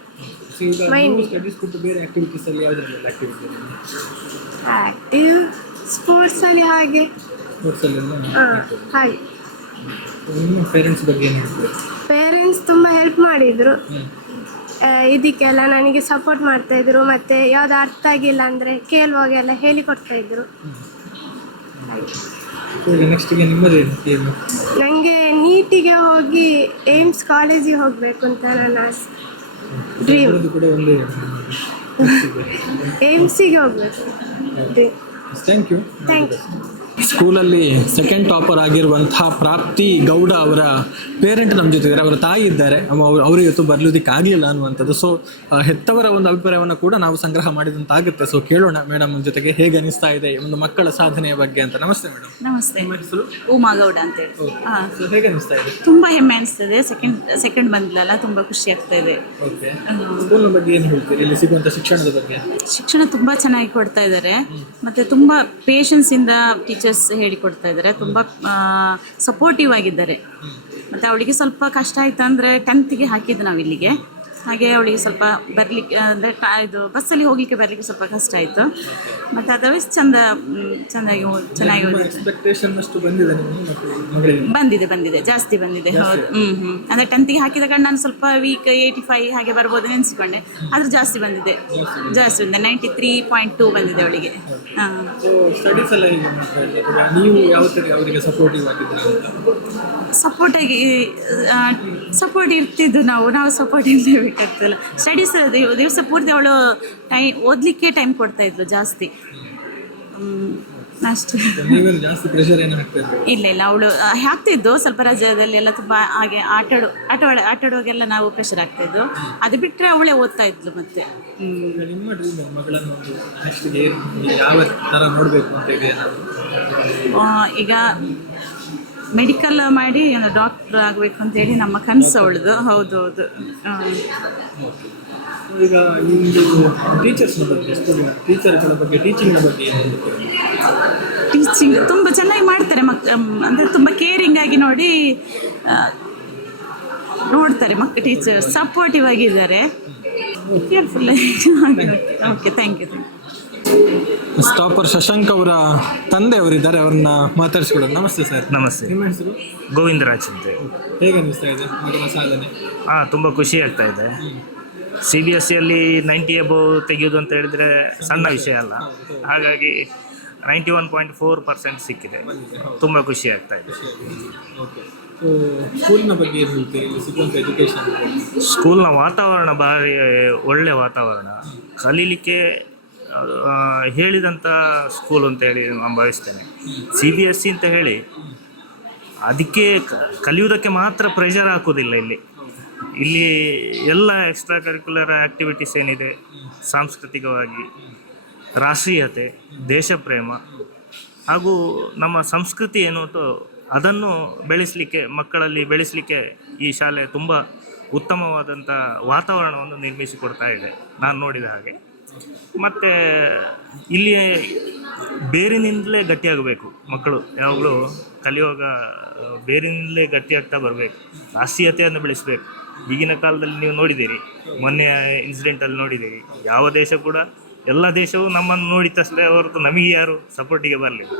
ಮೈಂಡ್. ಸ್ಟಡೀಸ್ ಬಿಟ್ಟು ಬೇರೆ ಆಕ್ಟಿವಿಟೀಸ್ ಅಲ್ಲಿ ಯಾವುದೆಲ್ಲ ಆಕ್ಟಿವಿಟಿ? ಆ್ಯಕ್ಟಿವ್ ಸ್ಪೋರ್ಟ್ಸಲ್ಲಿ ಹಾಗೆ. ಸ್ಪೋರ್ಟ್ಸಲ್ಲೆಲ್ಲ? ಹಾಂ, ಹಾಗೆ. ನಿಮ್ಮ ಪೇರೆಂಟ್ಸ್ ಬಗ್ಗೆ ಏನು ಹೇಳ್ತಾರೆ? ಪೇರೆಂಟ್ಸ್ ತುಂಬ ಹೆಲ್ಪ್ ಮಾಡಿದರು, ಇದಕ್ಕೆಲ್ಲ ನನಗೆ ಸಪೋರ್ಟ್ ಮಾಡ್ತಾಯಿದ್ರು. ಮತ್ತು ಯಾವುದು ಅರ್ಥ ಆಗಿಲ್ಲ ಅಂದರೆ ಕೇಳುವಾಗೆಲ್ಲ ಹೇಳಿಕೊಡ್ತಾಯಿದ್ರು. ನೆಕ್ಸ್ಟಿಗೆ ನಿಮ್ಮದೇನು ಏನು? ನನಗೆ ನೀಟಿಗೆ ಹೋಗಿ ಏಮ್ಸ್ ಕಾಲೇಜಿಗೆ ಹೋಗಬೇಕು ಅಂತ ನನ್ನ ಆಸೆ, ಡ್ರೀಮ್. ಕೂಡ ಒಂದೇ ಏಮ್ಸಿಗೆ ಹೋಗಬೇಕು dream. Thank you. Thank you. ಸ್ಕೂಲಲ್ಲಿ ಸೆಕೆಂಡ್ ಟಾಪರ್ ಆಗಿರುವಂತಹ ಪ್ರಾಪ್ತಿ ಗೌಡ ಅವರ ಪೇರೆಂಟ್ ನಮ್ಮ ಜೊತೆ ಇದ್ದಾರೆ. ಅವರ ತಾಯಿ ಇದ್ದಾರೆ, ಅವರು ಇವತ್ತು ಬರಲಿಕ್ಕೆ ಆಗಲಿಲ್ಲ ಅನ್ನುವಂಥದ್ದು. ಸೊ ಹೆತ್ತವರ ಒಂದು ಅಭಿಪ್ರಾಯವನ್ನು ಕೂಡ ನಾವು ಸಂಗ್ರಹ ಮಾಡಿದಂತಾಗುತ್ತೆ. ಸೊ ಕೇಳೋಣ ಮೇಡಮ್ ಜೊತೆಗೆ ಹೇಗೆ ಅನಿಸ್ತಾ ಇದೆ ಒಂದು ಮಕ್ಕಳ ಸಾಧನೆಯ ಬಗ್ಗೆ ಅಂತ. ನಮಸ್ತೆ ಮೇಡಮ್. ನಮಸ್ತೆ. ನಿಮ್ಮ ಹೆಸರು? ಉಮಾ ಗೌಡ ಅಂತೇಳಿ. ಹಾಂ. ಸೊ ಹೇಗೆ ಅನಿಸ್ತಾ ಇದೆ? ತುಂಬ ಹೆಮ್ಮೆ ಅನಿಸ್ತದೆ. ಸೆಕೆಂಡ್ ಬಂದ್ಲಲ್ಲ, ತುಂಬ ಖುಷಿ ಆಗ್ತಾ ಇದೆ. ಓಕೆ. ಸ್ಕೂಲ್ನ ಬಗ್ಗೆ ಏನು ಹೇಳ್ತೀರಿ? ಇಲ್ಲಿ ಸಿಗುವಂಥ ಶಿಕ್ಷಣದ ಬಗ್ಗೆ? ಶಿಕ್ಷಣ ತುಂಬ ಚೆನ್ನಾಗಿ ಕೊಡ್ತಾ ಇದ್ದಾರೆ, ಮತ್ತು ತುಂಬ ಪೇಷನ್ಸಿಂದ ಟೀಚರ್ಸ್ ಹೇಳಿಕೊಡ್ತಾ ಇದ್ದಾರೆ. ತುಂಬ ಸಪೋರ್ಟಿವ್ ಆಗಿದ್ದಾರೆ. ಮತ್ತು ಅವಳಿಗೆ ಸ್ವಲ್ಪ ಕಷ್ಟ ಆಯಿತು ಅಂದರೆ 10th ಹಾಕಿದ್ದು ನಾವು ಇಲ್ಲಿಗೆ. ಹಾಗೆ ಅವಳಿಗೆ ಸ್ವಲ್ಪ ಬರಲಿಕ್ಕೆ ಅಂದರೆ ಇದು ಬಸ್ಸಲ್ಲಿ ಹೋಗಲಿಕ್ಕೆ ಬರಲಿಕ್ಕೆ ಸ್ವಲ್ಪ ಕಷ್ಟ ಆಯಿತು. ಮತ್ತು ಅದರ್ವೈಸ್ ಚೆನ್ನಾಗಿ ಎಕ್ಸ್ಪೆಕ್ಟೇಷನ್ ಅಷ್ಟು ಬಂದಿದೆ ಬಂದಿದೆ ಜಾಸ್ತಿ ಬಂದಿದೆ. ಹೌದು. ಅಂದರೆ 10th ಹಾಕಿದ ಕಾರಣ ನಾನು ಸ್ವಲ್ಪ ವೀಕ್ 85 ಹಾಗೆ ಬರ್ಬೋದು ನೆನೆಸಿಕೊಂಡೆ, ಆದರೆ ಜಾಸ್ತಿ ಬಂದಿದೆ. 93.2 ಬಂದಿದೆ ಅವಳಿಗೆ. ಹಾಂ. ಸ್ಟಡೀಸ್ ಎಲ್ಲ ಹೇಗೆ ಮಾಡ್ತಾ ಇದ್ದಾರೆ? ನೀವು ಯಾವ ಥರ ಅವರಿಗೆ ಸಪೋರ್ಟಿವ್ ಆಗಿದ್ದೀರಿ ಅಂತ? ಸಪೋರ್ಟ್ ಇರ್ತಿದ್ದು ನಾವು ಸಪೋರ್ಟ್ ಇರಲೇಬೇಕಾಗ್ತದಲ್ಲ. ಸ್ಟಡೀಸ್ ದಿವಸ ಪೂರ್ತಿ ಅವಳು ಓದಲಿಕ್ಕೆ ಟೈಮ್ ಕೊಡ್ತಾ ಇದ್ಲು ಜಾಸ್ತಿ. ಅಷ್ಟೇ. ಜಾಸ್ತಿ ಪ್ರೆಷರ್ ಏನು ಹಾಕ್ತಿದ್ರು? ಇಲ್ಲ ಅವಳು ಹಾಕ್ತಿದ್ದು ಸ್ವಲ್ಪ ರಜದಲ್ಲಿ ಎಲ್ಲ ತುಂಬ ಹಾಗೆ ಆಟಾಡುವಾಗೆಲ್ಲ ನಾವು ಪ್ರೆಷರ್ ಆಗ್ತಾಯಿದ್ದು. ಅದು ಬಿಟ್ಟರೆ ಅವಳೇ ಓದ್ತಾ ಇದ್ಲು. ಮತ್ತೆ ನಿಮ್ಮ ಡ್ರೀಮ್ ಮಗಳನ್ನು ನೆಕ್ಸ್ಟ್ಗೆ ಯಾವ ಥರ ನೋಡಬೇಕು ಅಂತ ಇದೆ? ಈಗ ಮೆಡಿಕಲ್ ಮಾಡಿ ಡಾಕ್ಟ್ರ್ ಆಗಬೇಕು ಅಂತೇಳಿ ನಮ್ಮ ಕನಸು ಅವಳದು. ಹೌದು. ಈಗ ನಿಮ್ಮದು ಟೀಚರ್ಸ್ನ ಬಗ್ಗೆ, ಟೀಚರ್ಗಳ ಬಗ್ಗೆ, ಟೀಚಿಂಗ್ನ ಬಗ್ಗೆ ಟೀಚಿಂಗ್ ತುಂಬ ಚೆನ್ನಾಗಿ ಮಾಡ್ತಾರೆ. ಅಂದರೆ ತುಂಬ ಕೇರಿಂಗ್ ಆಗಿ ನೋಡ್ತಾರೆ ಟೀಚರ್ಸ್. ಸಪೋರ್ಟಿವ್ ಆಗಿದ್ದಾರೆ, ಕೇರ್ಫುಲ್ ಆಗಿ. Okay, thank you. Topper Shashank ಅವರ ತಂದೆ ಅವರಿದ್ದಾರೆ, ಅವ್ರನ್ನ ಮಾತಾಡಿಸ್ಕೊಡೋದು. ನಮಸ್ತೆ ಸರ್. ನಮಸ್ತೆ. ನಿಮ್ಮ ಹೆಸರು? ಗೋವಿಂದರಾಜ್ ಅಂತೆ. ಹೇಗೆ ಅನಿಸ್ತಾ ಇದೆ ಮಗನ ಸಾಧನೆ? ತುಂಬ ಖುಷಿ ಆಗ್ತಾ ಇದೆ. CBSEಯಲ್ಲಿ 90 ಅಬೌವ್ ತೆಗೆಯೋದು ಅಂತ ಹೇಳಿದರೆ ಸಣ್ಣ ವಿಷಯ ಅಲ್ಲ. ಹಾಗಾಗಿ 91.4% ಸಿಕ್ಕಿದೆ. ತುಂಬ ಖುಷಿ ಆಗ್ತಾ ಇದೆ. ಓಕೆ. ಸ್ಕೂಲ್ನ ಬಗ್ಗೆ ಏನು ಹೇಳ್ತೀರಿ? ಇಲ್ಲಿ ಸಿಗುವಂಥ ಎಜುಕೇಷನ್? ಸ್ಕೂಲ್ನ ವಾತಾವರಣ ಭಾರಿ ಒಳ್ಳೆಯ ವಾತಾವರಣ, ಕಲೀಲಿಕ್ಕೆ ಹೇಳಿದಂಥ ಸ್ಕೂಲ್ ಅಂತೇಳಿ ನಾನು ಭಾವಿಸ್ತೇನೆ. CBSE ಅಂತ ಹೇಳಿ ಅದಕ್ಕೆ ಕಲಿಯುವುದಕ್ಕೆ ಮಾತ್ರ ಪ್ರೆಷರ್ ಹಾಕೋದಿಲ್ಲ ಇಲ್ಲಿ. ಇಲ್ಲಿ ಎಲ್ಲ ಎಕ್ಸ್ಟ್ರಾ ಕರಿಕ್ಯುಲರ್ ಆ್ಯಕ್ಟಿವಿಟೀಸ್ ಏನಿದೆ, ಸಾಂಸ್ಕೃತಿಕವಾಗಿ ರಾಷ್ಟ್ರೀಯತೆ, ದೇಶಪ್ರೇಮ ಹಾಗೂ ನಮ್ಮ ಸಂಸ್ಕೃತಿ ಏನುಂಟು ಅದನ್ನು ಮಕ್ಕಳಲ್ಲಿ ಬೆಳೆಸಲಿಕ್ಕೆ ಈ ಶಾಲೆ ತುಂಬ ಉತ್ತಮವಾದಂಥ ವಾತಾವರಣವನ್ನು ನಿರ್ಮಿಸಿಕೊಡ್ತಾ ಇದೆ ನಾನು ನೋಡಿದ ಹಾಗೆ. ಮತ್ತು ಇಲ್ಲಿ ಬೇರಿನಿಂದಲೇ ಗಟ್ಟಿಯಾಗಬೇಕು ಮಕ್ಕಳು, ಯಾವಾಗಲೂ ಕಲಿಯುವಾಗ ಬೇರಿನಿಂದಲೇ ಗಟ್ಟಿಯಾಗ್ತಾ ಬರಬೇಕು, ರಾಷ್ಟ್ರೀಯತೆಯನ್ನು ಬೆಳೆಸಬೇಕು. ಈಗಿನ ಕಾಲದಲ್ಲಿ ನೀವು ನೋಡಿದ್ದೀರಿ, ಮೊನ್ನೆ ಇನ್ಸಿಡೆಂಟಲ್ಲಿ ನೋಡಿದ್ದೀರಿ, ಯಾವ ದೇಶ ಕೂಡ ಎಲ್ಲ ದೇಶವೂ ನಮ್ಮನ್ನು ನೋಡಿತಷ್ಟೇ ಹೊರತು ನಮಗೆ ಯಾರು ಸಪೋರ್ಟಿಗೆ ಬರಲಿಲ್ಲ.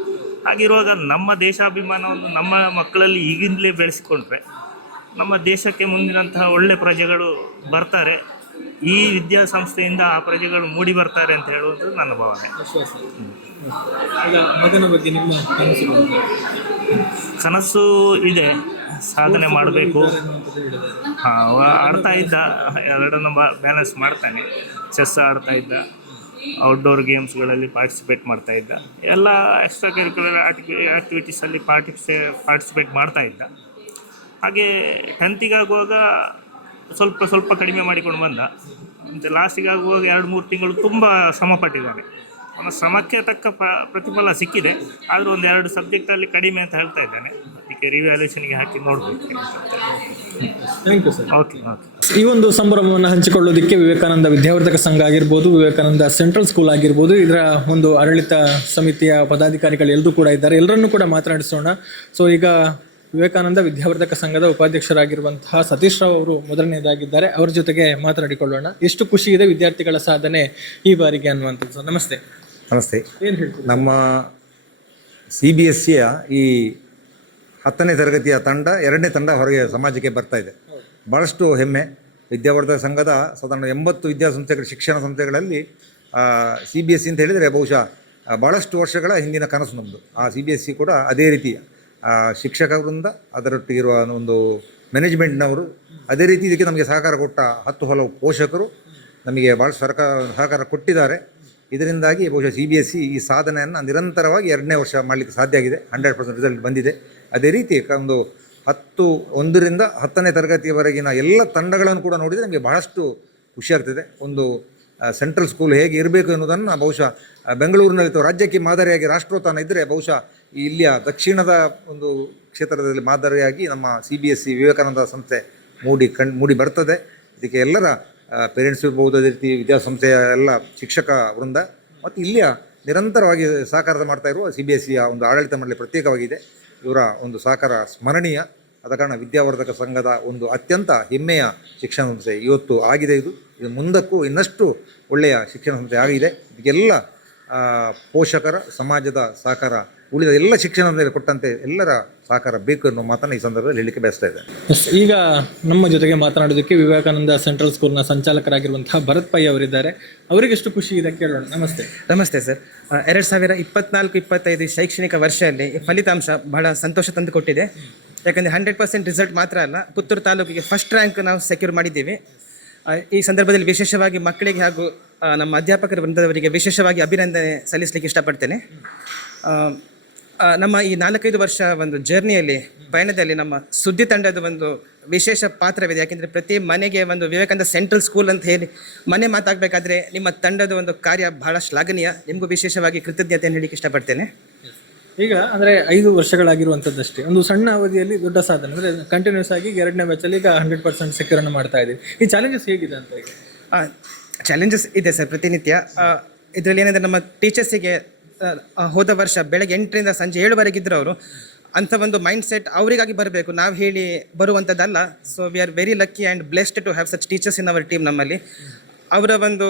ಹಾಗಿರುವಾಗ ನಮ್ಮ ದೇಶಾಭಿಮಾನವನ್ನು ನಮ್ಮ ಮಕ್ಕಳಲ್ಲಿ ಈಗಿಂದಲೇ ಬೆಳೆಸಿಕೊಂಡ್ರೆ ನಮ್ಮ ದೇಶಕ್ಕೆ ಮುಂದಿನಂತಹ ಒಳ್ಳೆ ಪ್ರಜೆಗಳು ಬರ್ತಾರೆ. ಈ ವಿದ್ಯಾಸಂಸ್ಥೆಯಿಂದ ಆ ಪ್ರಜೆಗಳು ಮೂಡಿ ಬರ್ತಾರೆ ಅಂತ ಹೇಳುವುದು ನನ್ನ ಭಾವನೆ. ಮಗನ ಬಗ್ಗೆ ನಿಮ್ಮ ಕನಸು ಇದೆ, ಸಾಧನೆ ಮಾಡಬೇಕು. ಆಡ್ತಾ ಇದ್ದ, ಎರಡನ್ನು ಬ್ಯಾಲೆನ್ಸ್ ಮಾಡ್ತಾನೆ. ಚೆಸ್ ಆಡ್ತಾ ಇದ್ದ, ಔಟ್ಡೋರ್ ಗೇಮ್ಸ್ಗಳಲ್ಲಿ ಪಾರ್ಟಿಸಿಪೇಟ್ ಮಾಡ್ತಾ ಇದ್ದ, ಎಲ್ಲ ಎಕ್ಸ್ಟ್ರಾ ಕರಿಕ್ಯುಲರ್ ಆ್ಯಕ್ಟಿವಿಟೀಸಲ್ಲಿ ಪಾರ್ಟಿಸಿಪೇಟ್ ಮಾಡ್ತಾ ಇದ್ದ. ಹಾಗೆ 10th ಆಗುವಾಗ ಸ್ವಲ್ಪ ಕಡಿಮೆ ಮಾಡಿಕೊಂಡು ಬಂದ. ಮತ್ತು ಲಾಸ್ಟಿಗೆ ಆಗುವಾಗ 2-3 ತಿಂಗಳು ತುಂಬ ಶ್ರಮಪಟ್ಟಿದ್ದಾನೆ. ಅವನ ಶ್ರಮಕ್ಕೆ ತಕ್ಕ ಪ್ರತಿಫಲ ಸಿಕ್ಕಿದೆ. ಆದರೂ 1-2 ಸಬ್ಜೆಕ್ಟಲ್ಲಿ ಕಡಿಮೆ ಅಂತ ಹೇಳ್ತಾ ಇದ್ದಾನೆ. ಅದಕ್ಕೆ ರಿವ್ಯಾಲ್ಯೂಷನ್ಗೆ ಹಾಕಿ ನೋಡಬೇಕು. Thank you sir. ಓಕೆ. ಈ ಒಂದು ಸಂಭ್ರಮವನ್ನು ಹಂಚಿಕೊಳ್ಳೋದಕ್ಕೆ ವಿವೇಕಾನಂದ ವಿದ್ಯಾವರ್ಧಕ ಸಂಘ ಆಗಿರ್ಬೋದು, ವಿವೇಕಾನಂದ ಸೆಂಟ್ರಲ್ ಸ್ಕೂಲ್ ಆಗಿರ್ಬೋದು, ಇದರ ಒಂದು ಆಡಳಿತ ಸಮಿತಿಯ ಪದಾಧಿಕಾರಿಗಳು ಎಲ್ಲರೂ ಕೂಡ ಇದ್ದಾರೆ. ಎಲ್ಲರನ್ನೂ ಕೂಡ ಮಾತನಾಡಿಸೋಣ. ಸೊ ಈಗ ವಿವೇಕಾನಂದ ವಿದ್ಯಾವರ್ಧಕ ಸಂಘದ ಉಪಾಧ್ಯಕ್ಷರಾಗಿರುವಂತಹ ಸತೀಶ್ ರಾವ್ ಅವರು ಮೊದಲನೇದಾಗಿದ್ದಾರೆ. ಅವ್ರ ಜೊತೆಗೆ ಮಾತನಾಡಿಕೊಳ್ಳೋಣ. ಎಷ್ಟು ಖುಷಿ ಇದೆ ವಿದ್ಯಾರ್ಥಿಗಳ ಸಾಧನೆ ಈ ಬಾರಿಗೆ ಅನ್ನುವಂಥದ್ದು. ನಮಸ್ತೆ. ನಮಸ್ತೆ. ಏನು ಹೇಳ್ತೀವಿ? ನಮ್ಮ CBSEಯ ಈ 10ನೇ ತರಗತಿಯ ತಂಡ 2ನೇ ತಂಡ ಹೊರಗೆ ಸಮಾಜಕ್ಕೆ ಬರ್ತಾ ಇದೆ. ಭಾಳಷ್ಟು ಹೆಮ್ಮೆ. ವಿದ್ಯಾವರ್ಧಕ ಸಂಘದ ಸಾಧಾರಣ 80 ವಿದ್ಯಾಸಂಸ್ಥೆಗಳ ಶಿಕ್ಷಣ ಸಂಸ್ಥೆಗಳಲ್ಲಿ CBSE ಅಂತ ಹೇಳಿದರೆ ಬಹುಶಃ ಭಾಳಷ್ಟು ವರ್ಷಗಳ ಹಿಂದಿನ ಕನಸು ನಮ್ಮದು. ಆ CBSE ಕೂಡ ಅದೇ ರೀತಿಯ ಶಿಕ್ಷಕರಿಂದ ಅದರೊಟ್ಟಿಗಿರುವ ಒಂದು ಮ್ಯಾನೇಜ್ಮೆಂಟ್ನವರು, ಅದೇ ರೀತಿ ಇದಕ್ಕೆ ನಮಗೆ ಸಹಕಾರ ಕೊಟ್ಟ 10 ಹಲವು ಪೋಷಕರು ನಮಗೆ ಭಾಳ ಸಹಕಾರ ಕೊಟ್ಟಿದ್ದಾರೆ. ಇದರಿಂದಾಗಿ ಬಹುಶಃ CBSE ಈ ಸಾಧನೆಯನ್ನು ನಿರಂತರವಾಗಿ 2ನೇ ವರ್ಷ ಮಾಡಲಿಕ್ಕೆ ಸಾಧ್ಯ ಆಗಿದೆ. 100% ರಿಸಲ್ಟ್ ಬಂದಿದೆ. ಅದೇ ರೀತಿ ಒಂದು 1ರಿಂದ 10ನೇ ತರಗತಿಯವರೆಗಿನ ಎಲ್ಲ ತಂಡಗಳನ್ನು ಕೂಡ ನೋಡಿದರೆ ನಮಗೆ ಬಹಳಷ್ಟು ಖುಷಿಯಾಗ್ತದೆ. ಒಂದು ಸೆಂಟ್ರಲ್ ಸ್ಕೂಲ್ ಹೇಗೆ ಇರಬೇಕು ಎನ್ನುವುದನ್ನು ಬಹುಶಃ ಬೆಂಗಳೂರಿನಲ್ಲಿ ರಾಜ್ಯಕ್ಕೆ ಮಾದರಿಯಾಗಿ ರಾಷ್ಟ್ರೋತ್ಥಾನ ಇದ್ದರೆ ಬಹುಶಃ ಇಲ್ಲಿಯ ದಕ್ಷಿಣದ ಒಂದು ಕ್ಷೇತ್ರದಲ್ಲಿ ಮಾದರಿಯಾಗಿ ನಮ್ಮ CBSE ವಿವೇಕಾನಂದ ಸಂಸ್ಥೆ ಮೂಡಿ ಬರ್ತದೆ. ಇದಕ್ಕೆ ಎಲ್ಲರ ಪೇರೆಂಟ್ಸ್ ಇರ್ಬೋದು, ಅದೇ ರೀತಿ ವಿದ್ಯಾಸಂಸ್ಥೆಯ ಎಲ್ಲ ಶಿಕ್ಷಕ ವೃಂದ ಮತ್ತು ಇಲ್ಲಿಯ ನಿರಂತರವಾಗಿ ಸಹಕಾರ ಮಾಡ್ತಾ ಇರುವ CBSEಯ ಒಂದು ಆಡಳಿತ ಮಂಡಳಿ ಪ್ರತ್ಯೇಕವಾಗಿದೆ. ಇವರ ಒಂದು ಸಹಕಾರ ಸ್ಮರಣೀಯ. ಆದ ಕಾರಣ ವಿದ್ಯಾವರ್ಧಕ ಸಂಘದ ಒಂದು ಅತ್ಯಂತ ಹೆಮ್ಮೆಯ ಶಿಕ್ಷಣ ಸಂಸ್ಥೆ ಇವತ್ತು ಆಗಿದೆ. ಇದು ಮುಂದಕ್ಕೂ ಇನ್ನಷ್ಟು ಒಳ್ಳೆಯ ಶಿಕ್ಷಣ ಸಂಸ್ಥೆ ಆಗಿದೆ. ಇದಕ್ಕೆಲ್ಲ ಪೋಷಕರ ಸಮಾಜದ ಸಹಕಾರ, ಉಳಿದ ಎಲ್ಲ ಶಿಕ್ಷಣ ಸಂಸ್ಥೆಗೆ ಕೊಟ್ಟಂತೆ ಎಲ್ಲರ ಸಹಕಾರ ಬೇಕು ಅನ್ನೋ ಮಾತನ್ನು ಈ ಸಂದರ್ಭದಲ್ಲಿ ಹೇಳಲಿಕ್ಕೆ ಬಯಸ್ತಾ ಇದ್ದಾರೆ. ಈಗ ನಮ್ಮ ಜೊತೆಗೆ ಮಾತನಾಡೋದಕ್ಕೆ ವಿವೇಕಾನಂದ ಸೆಂಟ್ರಲ್ ಸ್ಕೂಲ್ನ ಸಂಚಾಲಕರಾಗಿರುವಂತಹ ಭರತ್ ಪೈ ಅವರಿದ್ದಾರೆ. ಅವರಿಗೆ ಎಷ್ಟು ಖುಷಿ ಇದೆ ಕೇಳೋಣ. ನಮಸ್ತೆ. ನಮಸ್ತೆ ಸರ್. 2024-25 ಶೈಕ್ಷಣಿಕ ವರ್ಷದಲ್ಲಿ ಫಲಿತಾಂಶ ಬಹಳ ಸಂತೋಷ ತಂದು ಕೊಟ್ಟಿದೆ. ಯಾಕಂದರೆ 100% ರಿಸಲ್ಟ್ ಮಾತ್ರ ಅಲ್ಲ, ಪುತ್ತೂರು ತಾಲೂಕಿಗೆ ಫಸ್ಟ್ ರ್ಯಾಂಕ್ ನಾವು ಸೆಕ್ಯೂರ್ ಮಾಡಿದ್ದೀವಿ. ಈ ಸಂದರ್ಭದಲ್ಲಿ ವಿಶೇಷವಾಗಿ ಮಕ್ಕಳಿಗೆ ಹಾಗೂ ನಮ್ಮ ಅಧ್ಯಾಪಕರ ವೃಂದದವರಿಗೆ ವಿಶೇಷವಾಗಿ ಅಭಿನಂದನೆ ಸಲ್ಲಿಸಲಿಕ್ಕೆ ಇಷ್ಟಪಡ್ತೇನೆ. ನಮ್ಮ ಈ 4-5 ವರ್ಷ ಒಂದು ಜರ್ನಿಯಲ್ಲಿ, ಪಯಣದಲ್ಲಿ ನಮ್ಮ ಸುದ್ದಿ ತಂಡದ ಒಂದು ವಿಶೇಷ ಪಾತ್ರವಿದೆ. ಯಾಕೆಂದರೆ ಪ್ರತಿ ಮನೆಗೆ ಒಂದು ವಿವೇಕಾನಂದ ಸೆಂಟ್ರಲ್ ಸ್ಕೂಲ್ ಅಂತ ಹೇಳಿ ಮನೆ ಮಾತಾಗಬೇಕಾದ್ರೆ ನಿಮ್ಮ ತಂಡದ ಒಂದು ಕಾರ್ಯ ಬಹಳ ಶ್ಲಾಘನೀಯ. ನಿಮಗೂ ವಿಶೇಷವಾಗಿ ಕೃತಜ್ಞತೆಯನ್ನು ಹೇಳಲಿಕ್ಕೆ ಇಷ್ಟಪಡ್ತೇನೆ. ಈಗ ಅಂದರೆ 5 ವರ್ಷಗಳಾಗಿರುವಂಥದ್ದಷ್ಟೇ, ಒಂದು ಸಣ್ಣ ಅವಧಿಯಲ್ಲಿ ದೊಡ್ಡ ಸಾಧನೆ ಅಂದರೆ ಕಂಟಿನ್ಯೂಸ್ ಆಗಿ 2ನೇ ಬ್ಯಾಚಲ್ಲಿ ಈಗ 100% ಸೆಕ್ಯೂರನ್ನು ಮಾಡ್ತಾ ಇದ್ದೀವಿ. ಈ ಚಾಲೆಂಜಸ್ ಹೇಗಿದೆ ಅಂತ? ಈಗ ಚಾಲೆಂಜಸ್ ಇದೆ ಸರ್ ಪ್ರತಿನಿತ್ಯ. ಇದರಲ್ಲಿ ಏನಂದರೆ ನಮ್ಮ ಟೀಚರ್ಸಿಗೆ ಹೋದ ವರ್ಷ ಬೆಳಗ್ಗೆ 8ರಿಂದ ಸಂಜೆ 7ವರೆಗೆ ಇದ್ದರು ಅವರು. ಅಂಥ ಒಂದು ಮೈಂಡ್ ಸೆಟ್ ಅವರಿಗಾಗಿ ಬರಬೇಕು, ನಾವು ಹೇಳಿ ಬರುವಂಥದ್ದಲ್ಲ. So we are very lucky and blessed to have such teachers in our team. ನಮ್ಮಲ್ಲಿ ಅವರ ಒಂದು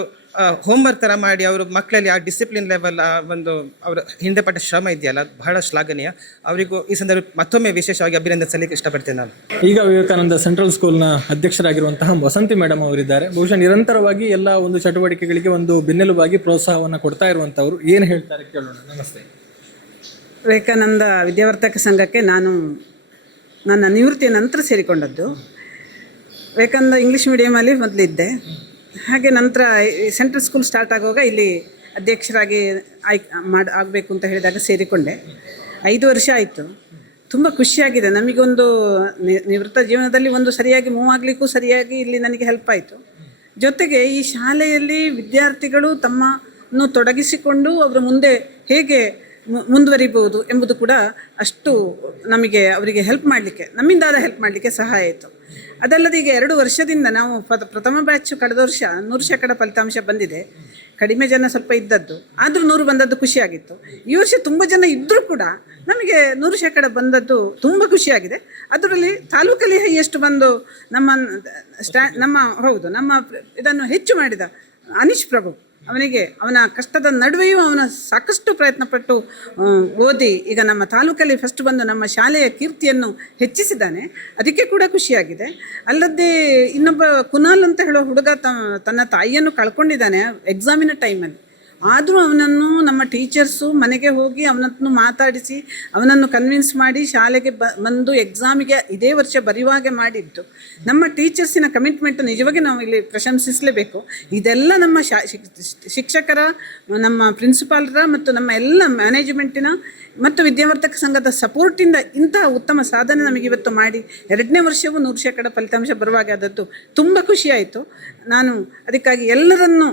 ಹೋಮ್ವರ್ಕ್ ಥರ ಮಾಡಿ ಅವರು ಮಕ್ಕಳಲ್ಲಿ ಆ ಡಿಸಿಪ್ಲಿನ್ ಲೆವೆಲ್, ಒಂದು ಅವರ ಹಿಂದೆ ಪಟ್ಟ ಶ್ರಮ ಇದೆಯಲ್ಲ, ಬಹಳ ಶ್ಲಾಘನೀಯ. ಅವರಿಗೂ ಈ ಸಂದರ್ಭ ಮತ್ತೊಮ್ಮೆ ವಿಶೇಷವಾಗಿ ಅಭಿನಂದನೆ ಸಲ್ಲಿಕ್ಕೆ ಇಷ್ಟಪಡ್ತೇನೆ ನಾನು. ಈಗ ವಿವೇಕಾನಂದ ಸೆಂಟ್ರಲ್ ಸ್ಕೂಲ್ನ ಅಧ್ಯಕ್ಷರಾಗಿರುವಂತಹ ವಸಂತಿ ಮೇಡಮ್ ಅವರಿದ್ದಾರೆ. ಬಹುಶಃ ನಿರಂತರವಾಗಿ ಎಲ್ಲ ಒಂದು ಚಟುವಟಿಕೆಗಳಿಗೆ ಒಂದು ಬೆನ್ನೆಲುಬಾಗಿ ಪ್ರೋತ್ಸಾಹವನ್ನು ಕೊಡ್ತಾ ಇರುವಂಥವ್ರು. ಏನು ಹೇಳ್ತಾರೆ ಕೇಳೋಣ. ನಮಸ್ತೆ. ವಿವೇಕಾನಂದ ವಿದ್ಯಾವರ್ಧಕ ಸಂಘಕ್ಕೆ ನಾನು ನನ್ನ ನಿವೃತ್ತಿಯ ನಂತರ ಸೇರಿಕೊಂಡದ್ದು. ವಿವೇಕಾನಂದ ಇಂಗ್ಲೀಷ್ ಮೀಡಿಯಮಲ್ಲಿ ಮೊದಲಿದ್ದೆ. ಹಾಗೆ ನಂತರ ಸೆಂಟ್ರಲ್ ಸ್ಕೂಲ್ ಸ್ಟಾರ್ಟ್ ಆಗುವಾಗ ಇಲ್ಲಿ ಅಧ್ಯಕ್ಷರಾಗಿ ಆಗಬೇಕು ಅಂತ ಹೇಳಿದಾಗ ಸೇರಿಕೊಂಡೆ. 5 ವರ್ಷ ಆಯಿತು. ತುಂಬ ಖುಷಿಯಾಗಿದೆ. ನಮಗೊಂದು ನಿವೃತ್ತ ಜೀವನದಲ್ಲಿ ಒಂದು ಸರಿಯಾಗಿ ಮೂವ್ ಆಗಲಿಕ್ಕೂ ಸರಿಯಾಗಿ ಇಲ್ಲಿ ನನಗೆ ಹೆಲ್ಪ್ ಆಯಿತು. ಜೊತೆಗೆ ಈ ಶಾಲೆಯಲ್ಲಿ ವಿದ್ಯಾರ್ಥಿಗಳು ತಮ್ಮನ್ನು ತೊಡಗಿಸಿಕೊಂಡು ಅವರು ಮುಂದೆ ಹೇಗೆ ಮುಂದುವರಿಬಹುದು ಎಂಬುದು ಕೂಡ ಅಷ್ಟು ನಮಗೆ ಅವರಿಗೆ ಹೆಲ್ಪ್ ಮಾಡಲಿಕ್ಕೆ, ನಮ್ಮಿಂದಾದ ಹೆಲ್ಪ್ ಮಾಡಲಿಕ್ಕೆ ಸಹಾಯ ಆಯಿತು. ಅದಲ್ಲದೆ ಈಗ 2 ವರ್ಷದಿಂದ ನಾವು ಪ್ರಥಮ ಬ್ಯಾಚ್ ಕಳೆದ ವರ್ಷ 100% ಫಲಿತಾಂಶ ಬಂದಿದೆ. ಕಡಿಮೆ ಜನ ಸ್ವಲ್ಪ ಇದ್ದದ್ದು, ಆದರೂ 100 ಬಂದದ್ದು ಖುಷಿಯಾಗಿತ್ತು. ಈ ವರ್ಷ ತುಂಬ ಜನ ಇದ್ದರೂ ಕೂಡ ನಮಗೆ 100% ಬಂದದ್ದು ತುಂಬ ಖುಷಿಯಾಗಿದೆ. ಅದರಲ್ಲಿ ತಾಲೂಕಲ್ಲಿ ಹೈಯೆಸ್ಟ್ ಬಂದು ನಮ್ಮ ಇದನ್ನು ಹೆಚ್ಚು ಮಾಡಿದ ಅನೀಶ್ ಪ್ರಭು, ಅವನಿಗೆ ಅವನ ಕಷ್ಟದ ನಡುವೆಯೂ ಅವನ ಸಾಕಷ್ಟು ಪ್ರಯತ್ನಪಟ್ಟು ಓದಿ ಈಗ ನಮ್ಮ ತಾಲೂಕಲ್ಲಿ ಫಸ್ಟ್ ಬಂದು ನಮ್ಮ ಶಾಲೆಯ ಕೀರ್ತಿಯನ್ನು ಹೆಚ್ಚಿಸಿದ್ದಾನೆ. ಅದಕ್ಕೆ ಕೂಡ ಖುಷಿಯಾಗಿದೆ. ಅಲ್ಲದೆ ಇನ್ನೊಬ್ಬ ಕುನಾಲ್ ಅಂತ ಹೇಳೋ ಹುಡುಗ ತನ್ನ ತಾಯಿಯನ್ನು ಕಳ್ಕೊಂಡಿದ್ದಾನೆ ಎಕ್ಸಾಮಿನ ಟೈಮಲ್ಲಿ. ಆದರೂ ಅವನನ್ನು ನಮ್ಮ ಟೀಚರ್ಸು ಮನೆಗೆ ಹೋಗಿ ಅವನನ್ನು ಮಾತಾಡಿಸಿ ಅವನನ್ನು ಕನ್ವಿನ್ಸ್ ಮಾಡಿ ಶಾಲೆಗೆ ಬಂದು ಎಕ್ಸಾಮಿಗೆ ಇದೇ ವರ್ಷ ಬರೆಯುವಾಗೆ ಮಾಡಿದ್ದು ನಮ್ಮ ಟೀಚರ್ಸಿನ ಕಮಿಟ್ಮೆಂಟ್ ನಿಜವಾಗಿ ನಾವು ಇಲ್ಲಿ ಪ್ರಶಂಸಿಸಲೇಬೇಕು. ಇದೆಲ್ಲ ನಮ್ಮ ಶಿಕ್ಷಕರ, ನಮ್ಮ ಪ್ರಿನ್ಸಿಪಾಲ್ರ ಮತ್ತು ನಮ್ಮ ಎಲ್ಲ ಮ್ಯಾನೇಜ್ಮೆಂಟಿನ ಮತ್ತು ವಿದ್ಯಾವರ್ಧಕ ಸಂಘದ ಸಪೋರ್ಟಿಂದ ಇಂತಹ ಉತ್ತಮ ಸಾಧನೆ ನಮಗಿವತ್ತು ಮಾಡಿ 2ನೇ ವರ್ಷವೂ 100% ಫಲಿತಾಂಶ ಬರುವಾಗ ಆದದ್ದು ತುಂಬ ಖುಷಿಯಾಯಿತು. ನಾನು ಅದಕ್ಕಾಗಿ ಎಲ್ಲರನ್ನೂ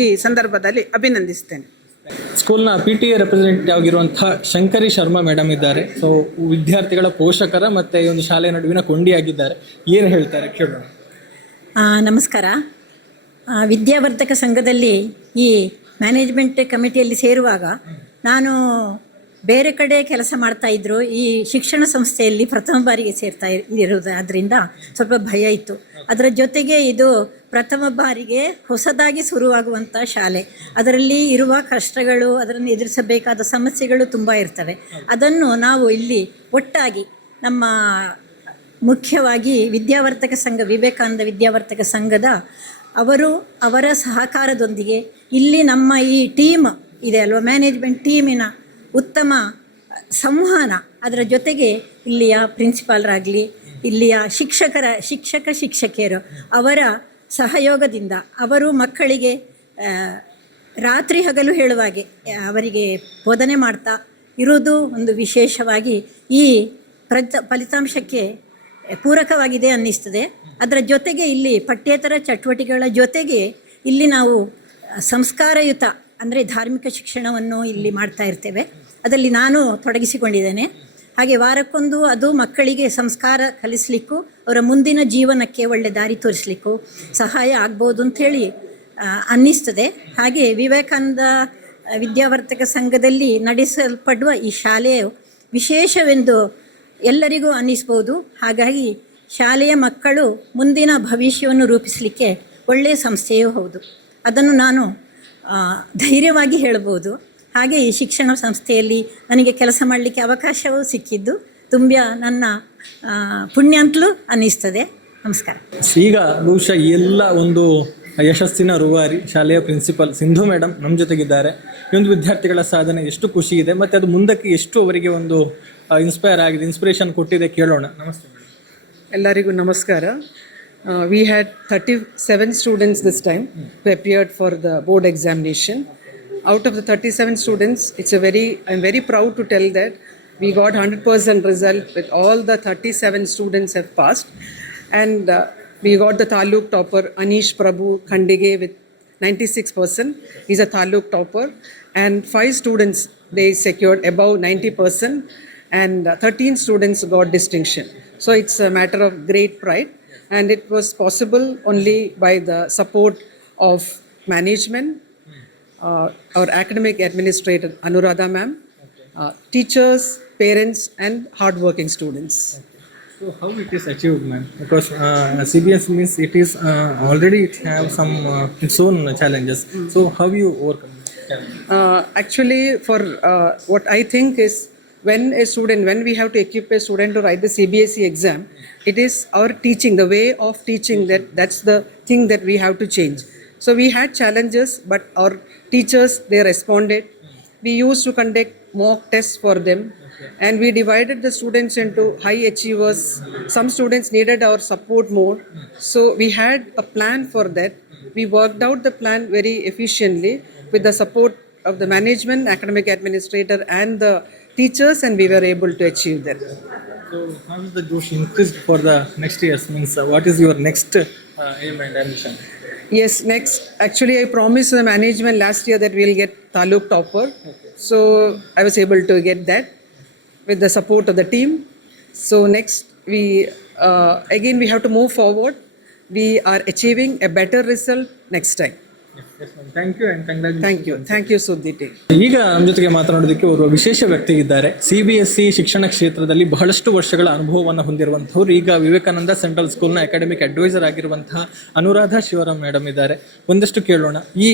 ಈ ಸಂದರ್ಭದಲ್ಲಿ ಅಭಿನಂದಿಸ್ತೇನೆ. ಸ್ಕೂಲ್ನ PTA ರೆಪ್ರೆಸೆಂಟೇಟಿವ್ ಆಗಿರುವಂತಹ ಶಂಕರಿ ಶರ್ಮಾ ಮೇಡಮ್ ಇದ್ದಾರೆ. ಸೊ ವಿದ್ಯಾರ್ಥಿಗಳ ಪೋಷಕರ ಮತ್ತು ಈ ಒಂದು ಶಾಲೆಯ ನಡುವಿನ ಕೊಂಡಿಯಾಗಿದ್ದಾರೆ. ಏನು ಹೇಳ್ತಾರೆ ಕೇಳೋಣ. ನಮಸ್ಕಾರ. ವಿದ್ಯಾವರ್ಧಕ ಸಂಘದಲ್ಲಿ ಈ ಮ್ಯಾನೇಜ್ಮೆಂಟ್ ಕಮಿಟಿಯಲ್ಲಿ ಸೇರುವಾಗ ನಾನು ಬೇರೆ ಕಡೆ ಕೆಲಸ ಮಾಡ್ತಾಯಿದ್ರು. ಈ ಶಿಕ್ಷಣ ಸಂಸ್ಥೆಯಲ್ಲಿ ಪ್ರಥಮ ಬಾರಿಗೆ ಸೇರ್ತಾ ಇರೋದ್ರಿಂದ ಸ್ವಲ್ಪ ಭಯ ಇತ್ತು. ಅದರ ಜೊತೆಗೆ ಇದು ಪ್ರಥಮ ಬಾರಿಗೆ ಹೊಸದಾಗಿ ಶುರುವಾಗುವಂಥ ಶಾಲೆ. ಅದರಲ್ಲಿ ಇರುವ ಕಷ್ಟಗಳು, ಅದನ್ನು ಎದುರಿಸಬೇಕಾದ ಸಮಸ್ಯೆಗಳು ತುಂಬ ಇರ್ತವೆ. ಅದನ್ನು ನಾವು ಇಲ್ಲಿ ಒಟ್ಟಾಗಿ ನಮ್ಮ ಮುಖ್ಯವಾಗಿ ವಿದ್ಯಾವರ್ಧಕ ಸಂಘ, ವಿವೇಕಾನಂದ ವಿದ್ಯಾವರ್ಧಕ ಸಂಘದ ಅವರ ಸಹಕಾರದೊಂದಿಗೆ ಇಲ್ಲಿ ನಮ್ಮ ಈ ಟೀಮ್ ಇದೆ ಅಲ್ವಾ, ಮ್ಯಾನೇಜ್ಮೆಂಟ್ ಟೀಮಿನ ಉತ್ತಮ ಸಂವಹನ, ಅದರ ಜೊತೆಗೆ ಇಲ್ಲಿಯ ಪ್ರಿನ್ಸಿಪಾಲ್ರಾಗಲಿ, ಇಲ್ಲಿಯ ಶಿಕ್ಷಕಿಯರು ಅವರ ಸಹಯೋಗದಿಂದ ಅವರು ಮಕ್ಕಳಿಗೆ ರಾತ್ರಿ ಹಗಲು ಹೇಳುವಾಗೆ ಅವರಿಗೆ ಬೋಧನೆ ಮಾಡ್ತಾ ಇರುವುದು ಒಂದು ವಿಶೇಷವಾಗಿ ಈ ಫಲಿತಾಂಶಕ್ಕೆ ಪೂರಕವಾಗಿದೆ ಅನ್ನಿಸ್ತದೆ. ಅದರ ಜೊತೆಗೆ ಇಲ್ಲಿ ಪಠ್ಯೇತರ ಚಟುವಟಿಕೆಗಳ ಜೊತೆಗೆ ಇಲ್ಲಿ ನಾವು ಸಂಸ್ಕಾರಯುತ ಅಂದರೆ ಧಾರ್ಮಿಕ ಶಿಕ್ಷಣವನ್ನು ಇಲ್ಲಿ ಮಾಡ್ತಾ ಇರ್ತೇವೆ. ಅದರಲ್ಲಿ ನಾನು ತೊಡಗಿಸಿಕೊಂಡಿದ್ದೇನೆ. ಹಾಗೆ ವಾರಕ್ಕೊಂದು ಅದು ಮಕ್ಕಳಿಗೆ ಸಂಸ್ಕಾರ ಕಲಿಸಲಿಕ್ಕೂ ಅವರ ಮುಂದಿನ ಜೀವನಕ್ಕೆ ಒಳ್ಳೆ ದಾರಿ ತೋರಿಸಲಿಕ್ಕೂ ಸಹಾಯ ಆಗ್ಬೋದು ಅಂಥೇಳಿ ಅನ್ನಿಸ್ತದೆ. ಹಾಗೆ ವಿವೇಕಾನಂದ ವಿದ್ಯಾವರ್ಧಕ ಸಂಘದಲ್ಲಿ ನಡೆಸಲ್ಪಡುವ ಈ ಶಾಲೆಯು ವಿಶೇಷವೆಂದು ಎಲ್ಲರಿಗೂ ಅನ್ನಿಸ್ಬೋದು. ಹಾಗಾಗಿ ಶಾಲೆಯ ಮಕ್ಕಳು ಮುಂದಿನ ಭವಿಷ್ಯವನ್ನು ರೂಪಿಸಲಿಕ್ಕೆ ಒಳ್ಳೆಯ ಸಂಸ್ಥೆಯೂ ಹೌದು. ಅದನ್ನು ನಾನು ಧೈರ್ಯವಾಗಿ ಹೇಳ್ಬೋದು. ಹಾಗೆ ಈ ಶಿಕ್ಷಣ ಸಂಸ್ಥೆಯಲ್ಲಿ ನನಗೆ ಕೆಲಸ ಮಾಡಲಿಕ್ಕೆ ಅವಕಾಶವೂ ಸಿಕ್ಕಿದ್ದು ತುಂಬ ನನ್ನ ಪುಣ್ಯ ಅಂತಲೂ ಅನ್ನಿಸ್ತದೆ. ನಮಸ್ಕಾರ. ಈಗ ಬಹುಶಃ ಎಲ್ಲ ಒಂದು ಯಶಸ್ಸಿನ ರೂವಾರಿ ಶಾಲೆಯ ಪ್ರಿನ್ಸಿಪಲ್ ಸಿಂಧು ಮೇಡಮ್ ನಮ್ಮ ಜೊತೆಗಿದ್ದಾರೆ. ಈ ಒಂದು ವಿದ್ಯಾರ್ಥಿಗಳ ಸಾಧನೆ ಎಷ್ಟು ಖುಷಿ ಇದೆ ಮತ್ತು ಅದು ಮುಂದಕ್ಕೆ ಎಷ್ಟು ಅವರಿಗೆ ಒಂದು ಇನ್ಸ್ಪಿರೇಷನ್ ಕೊಟ್ಟಿದೆ ಕೇಳೋಣ. ನಮಸ್ತೆ ಮೇಡಮ್. ಎಲ್ಲರಿಗೂ ನಮಸ್ಕಾರ. We had 37 students this time prepared for the board examination. Out of the 37 students, I'm very proud to tell that we got 100% result with all the 37 students have passed. And we got the Taluk topper, Anish Prabhu Khandige with 96%. He's a Taluk topper. And 5 students, they secured above 90%. And 13 students got distinction. So it's a matter of great pride. And it was possible only by the support of management, our academic administrator Anuradha ma'am, teachers, parents and hardworking students. So how it is achieved, ma'am? Because CBSE means it is already it have some its own challenges. So how you overcome challenges? Actually, for what I think is when we have to equip a student to write the CBSE exam, it is our teaching, the way of teaching that's the thing that we have to change. So we had challenges, but our teachers, they responded. We used to conduct mock tests for them, and we divided the students into high achievers. Some students needed our support more. So we had a plan for that. We worked out the plan very efficiently with the support of the management, academic administrator and the teachers, and we were able to achieve that. So how is the Josh increased for the next years? Means what is your next aim and ambition? Yes, next, actually, I promised the management last year that we'll get Taluk topper. So I was able to get that with the support of the team. So next, again, we have to move forward. We are achieving a better result next time. Yes, ma'am. Thank you and congratulations. Thank you, Sudhiti. ಈಗ ನಮ್ಮ ಜೊತೆಗೆ ಮಾತನಾಡೋದಕ್ಕೆ ಓರ್ವ ವಿಶೇಷ ವ್ಯಕ್ತಿ ಇದ್ದಾರೆ. CBSE ಶಿಕ್ಷಣ ಕ್ಷೇತ್ರದಲ್ಲಿ ಬಹಳಷ್ಟು ವರ್ಷಗಳ ಅನುಭವವನ್ನು ಹೊಂದಿರುವಂಥವ್ರು. ಈಗ ವಿವೇಕಾನಂದ ಸೆಂಟ್ರಲ್ ಸ್ಕೂಲ್ನ ಅಕಾಡೆಮಿಕ್ ಅಡ್ವೈಸರ್ ಆಗಿರುವಂತಹ ಅನುರಾಧ ಶಿವರಾಮ್ ಮೇಡಮ್ ಇದ್ದಾರೆ. ಒಂದಷ್ಟು ಕೇಳೋಣ ಈ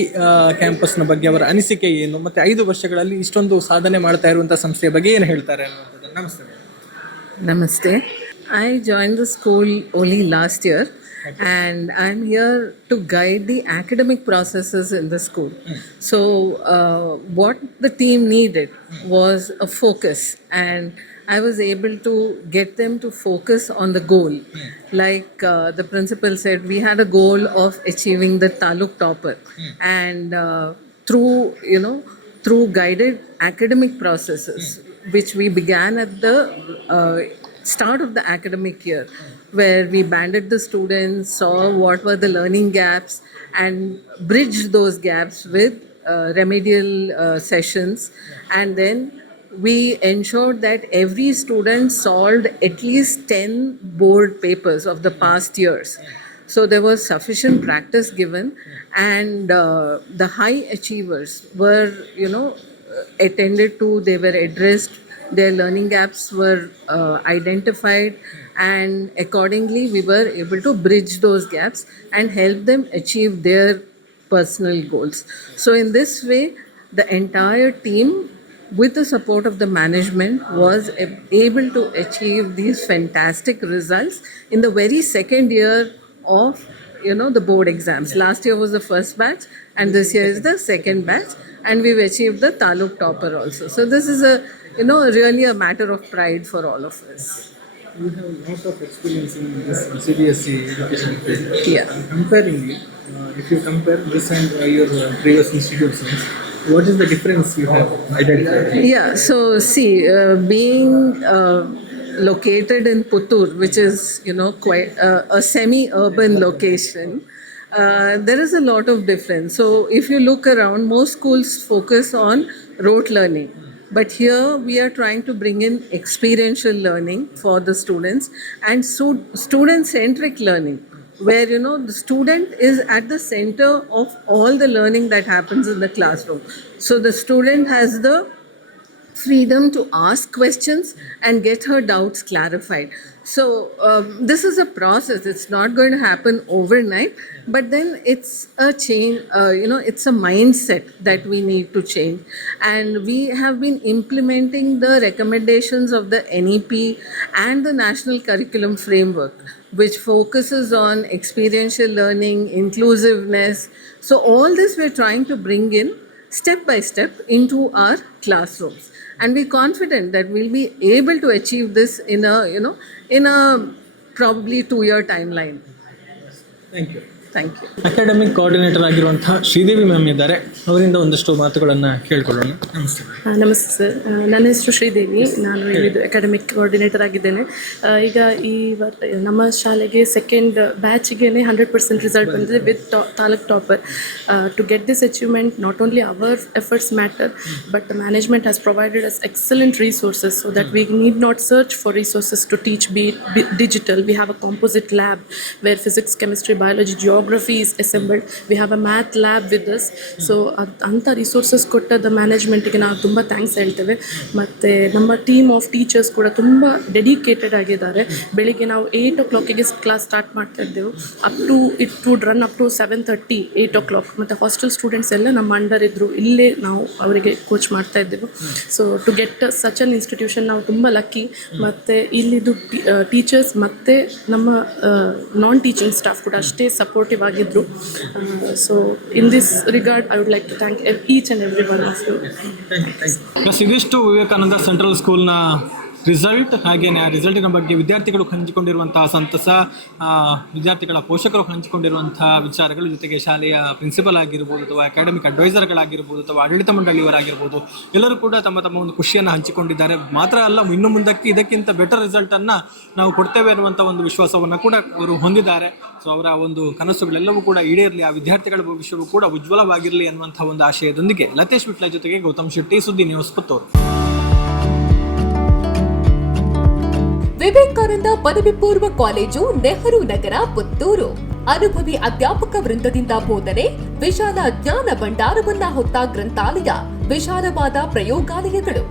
ಕ್ಯಾಂಪಸ್ನ ಬಗ್ಗೆ ಅವರ ಅನಿಸಿಕೆ ಏನು, ಮತ್ತೆ 5 ವರ್ಷಗಳಲ್ಲಿ ಇಷ್ಟೊಂದು ಸಾಧನೆ ಮಾಡ್ತಾ ಇರುವಂತಹ ಸಂಸ್ಥೆಯ ಬಗ್ಗೆ ಏನು ಹೇಳ್ತಾರೆ ಅನ್ನುವಂಥದ್ದು. ನಮಸ್ತೆ madam. Namaste. I joined the school only last year, and I'm here to guide the academic processes in the school. So, what the team needed was a focus, and I was able to get them to focus on the goal. Like the principal said, we had a goal of achieving the Taluk topper, and through guided academic processes, which we began at the start of the academic year, where we banded the students, saw what were the learning gaps, and bridged those gaps with remedial sessions. And then we ensured that every student solved at least 10 board papers of the past years. So there was sufficient practice given, and the high achievers were, attended to, they were addressed, their learning gaps were identified, and accordingly we were able to bridge those gaps and help them achieve their personal goals. So in this way, the entire team, with the support of the management, was able to achieve these fantastic results in the very second year of the board exams. Last year was the first batch, and this year is the second batch, and we've achieved the Taluk topper also. So this is really a matter of pride for all of us. You have a lot of experience in this CBSE education field. Yeah. Comparingly, if you compare this and your previous institutions, what is the difference you have identified? Yeah, so see, being located in Puttur, which is, quite a semi-urban location, there is a lot of difference. So if you look around, most schools focus on rote learning. But here we are trying to bring in experiential learning for the students and student-centric learning, where the student is at the center of all the learning that happens in the classroom. So the student has the freedom to ask questions and get her doubts clarified. So this is a process. It's not going to happen overnight, but then it's a change, it's a mindset that we need to change. And we have been implementing the recommendations of the NEP and the National Curriculum Framework, which focuses on experiential learning, inclusiveness. So all this we're trying to bring in step by step into our classrooms. And we're confident that we'll be able to achieve this in a probably 2-year timeline. Thank you. Thank you. Academic coordinator ಆಗಿರುವಂತಹ Sridevi ma'am ಇದ್ದಾರೆ. ಅವರಿಂದ ಒಂದಷ್ಟು ಮಾತುಗಳನ್ನು ಕೇಳ್ಕೊಳ್ಳೋಣ. ನಮಸ್ತೆ. ನಮಸ್ತೆ sir, ನನ್ನ ಹೆಸರು ಶ್ರೀದೇವಿ. ನಾನು ಇಲ್ಲಿದ್ದು ಅಕಾಡೆಮಿಕ್ ಕೋಆರ್ಡಿನೇಟರ್ ಆಗಿದ್ದೇನೆ. ಈಗ ನಮ್ಮ ಶಾಲೆಗೆ ಸೆಕೆಂಡ್ ಬ್ಯಾಚಿಗೆ 100% ರಿಸಲ್ಟ್ ಬಂದಿದೆ with taluk topper. To get this achievement, not only our efforts matter, but the management has provided us excellent resources so that we need not search for resources to teach, be it digital. We have a composite lab where physics, chemistry, biology, geography is assembled. We have a math lab with us. So ಅಂಥ resources ಕೊಟ್ಟ the ಮ್ಯಾನೇಜ್ಮೆಂಟಿಗೆ ನಾವು ತುಂಬ thanks ಹೇಳ್ತೇವೆ. ಮತ್ತು ನಮ್ಮ team of teachers ಕೂಡ ತುಂಬ dedicated ಆಗಿದ್ದಾರೆ. ಬೆಳಿಗ್ಗೆ ನಾವು 8 o'clock ಕ್ಲಾಸ್ ಸ್ಟಾರ್ಟ್ ಮಾಡ್ತಾ ಇದ್ದೆವು. It would run up to 7:30, 8 o'clock. ಮತ್ತು ಹಾಸ್ಟೆಲ್ ಸ್ಟೂಡೆಂಟ್ಸ್ ಎಲ್ಲ ನಮ್ಮ ಅಂಡರ್ ಇದ್ದರು. ಇಲ್ಲೇ ನಾವು ಅವರಿಗೆ ಕೋಚ್ ಮಾಡ್ತಾ ಇದ್ದೆವು. So to get such an institution ನಾವು ತುಂಬ ಲಕ್ಕಿ. ಮತ್ತು ಇಲ್ಲಿದ್ದು ಟೀಚರ್ಸ್ ಮತ್ತು ನಮ್ಮ ನಾನ್ ಟೀಚಿಂಗ್ ಸ್ಟಾಫ್ ಕೂಡ ಅಷ್ಟೇ ಸಪೋರ್ಟಿವ್ ಆಗಿದ್ದರು. So in this regard I would like to thank each and every one of you. Plus ಇದಿಷ್ಟು ವಿವೇಕಾನಂದ ಸೆಂಟ್ರಲ್ ಸ್ಕೂಲ್ನ ರಿಸಲ್ಟ್ ಹಾಗೆಯೇ ಆ ರಿಸಲ್ಟಿನ ಬಗ್ಗೆ ವಿದ್ಯಾರ್ಥಿಗಳು ಹಂಚಿಕೊಂಡಿರುವಂತಹ ಸಂತಸ, ವಿದ್ಯಾರ್ಥಿಗಳ ಪೋಷಕರು ಹಂಚಿಕೊಂಡಿರುವಂತಹ ವಿಚಾರಗಳ ಜೊತೆಗೆ ಶಾಲೆಯ ಪ್ರಿನ್ಸಿಪಲ್ ಆಗಿರ್ಬೋದು ಅಥವಾ ಅಕಾಡೆಮಿಕ್ ಅಡ್ವೈಸರ್ಗಳಾಗಿರ್ಬೋದು ಅಥವಾ ಆಡಳಿತ ಮಂಡಳಿಯವರಾಗಿರ್ಬೋದು ಎಲ್ಲರೂ ಕೂಡ ತಮ್ಮ ತಮ್ಮ ಒಂದು ಖುಷಿಯನ್ನು ಹಂಚಿಕೊಂಡಿದ್ದಾರೆ. ಮಾತ್ರ ಅಲ್ಲ, ಇನ್ನು ಮುಂದಕ್ಕೆ ಇದಕ್ಕಿಂತ ಬೆಟರ್ ರಿಸಲ್ಟನ್ನು ನಾವು ಕೊಡ್ತೇವೆ ಅನ್ನುವಂಥ ಒಂದು ವಿಶ್ವಾಸವನ್ನು ಕೂಡ ಅವರು ಹೊಂದಿದ್ದಾರೆ. ಸೊ ಅವರ ಒಂದು ಕನಸುಗಳೆಲ್ಲವೂ ಕೂಡ ಈಡೇರಲಿ, ಆ ವಿದ್ಯಾರ್ಥಿಗಳ ಭವಿಷ್ಯವು ಕೂಡ ಉಜ್ವಲವಾಗಿರಲಿ ಅನ್ನುವಂಥ ಒಂದು ಆಶಯದೊಂದಿಗೆ ಲತೇಶ್ ವಿಟ್ಲ ಜೊತೆಗೆ ಗೌತಮ್ ಶೆಟ್ಟಿ, ಸುದ್ದಿ ನ್ಯೂಸ್, ಪುತ್ತೂರು. ವಿವೇಕಾನಂದ ಪದವಿ ಪೂರ್ವ ಕಾಲೇಜು, ನೆಹರು ನಗರ, ಪುತ್ತೂರು. ಅನುಭವಿ ಅಧ್ಯಾಪಕ ವೃಂದದಿಂದ ಬೋಧನೆ, ವಿಶಾಲ ಜ್ಞಾನ ಭಂಡಾರವನ್ನ ಹೊತ್ತ ಗ್ರಂಥಾಲಯ, ವಿಶಾಲವಾದ ಪ್ರಯೋಗಾಲಯಗಳು.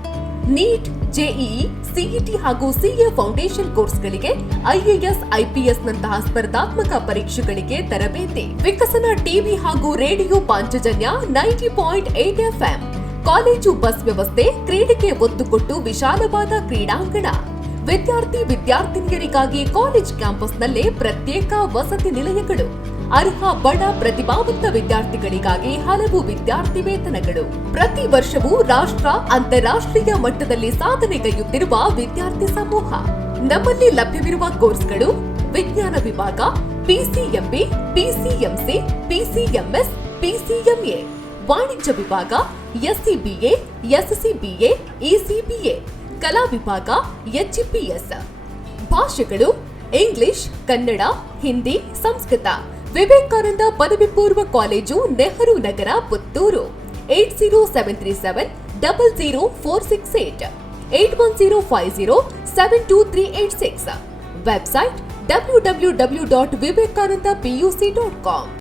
ನೀಟ್, ಜೆಇಇ, ಸಿಇಟಿ ಹಾಗೂ ಸಿಎ ಫೌಂಡೇಶನ್ ಕೋರ್ಸ್ಗಳಿಗೆ, ಐಎಎಸ್, ಐಪಿಎಸ್ ನಂತಹ ಸ್ಪರ್ಧಾತ್ಮಕ ಪರೀಕ್ಷೆಗಳಿಗೆ ತರಬೇತಿ. ವಿಕಸನ ಟಿವಿ ಹಾಗೂ radio Panchajanya 90.8 FM. College bus ವ್ಯವಸ್ಥೆ, ಕ್ರೀಡೆಗೆ ಒತ್ತು ಕೊಟ್ಟು ವಿಶಾಲವಾದ ಕ್ರೀಡಾಂಗಣ. ವಿದ್ಯಾರ್ಥಿನಿಯರಿಗಾಗಿ ಕಾಲೇಜ್ ಕ್ಯಾಂಪಸ್ನಲ್ಲೇ ಪ್ರತ್ಯೇಕ ವಸತಿ ನಿಲಯಗಳು. ಅರ್ಹ ಬಡ ಪ್ರತಿಭಾವಂತ ವಿದ್ಯಾರ್ಥಿಗಳಿಗಾಗಿ ಹಲವು ವಿದ್ಯಾರ್ಥಿ ವೇತನಗಳು. ಪ್ರತಿ ವರ್ಷವೂ ರಾಷ್ಟ್ರ, ಅಂತಾರಾಷ್ಟ್ರೀಯ ಮಟ್ಟದಲ್ಲಿ ಸಾಧನೆಗೈಯುತ್ತಿರುವ ವಿದ್ಯಾರ್ಥಿ ಸಮೂಹ. ನಮ್ಮಲ್ಲಿ ಲಭ್ಯವಿರುವ ಕೋರ್ಸ್ಗಳು: ವಿಜ್ಞಾನ ವಿಭಾಗ, ಪಿಸಿಎಂಬಿ, ಪಿಸಿಎಂಸಿ, ಪಿಸಿಎಂಎಸ್, ಪಿಸಿಎಂಎ. ವಾಣಿಜ್ಯ ವಿಭಾಗ, ಎಸ್ಸಿಬಿಎ, ಎಸ್ಸಿಬಿಎ, ಇಸಿಬಿಎ. ಕಲಾ ವಿಭಾಗ, ಎಚ್ಇಪಿಎಸ್. ಭಾಷೆಗಳು: ಇಂಗ್ಲಿಷ್, ಕನ್ನಡ, ಹಿಂದಿ, ಸಂಸ್ಕೃತ. ವಿವೇಕಾನಂದ ಪದವಿ ಪೂರ್ವ college, Nehru Nagar, Puttur. 80737 00468 81050 72386. Website www.vivekanandapuc.com.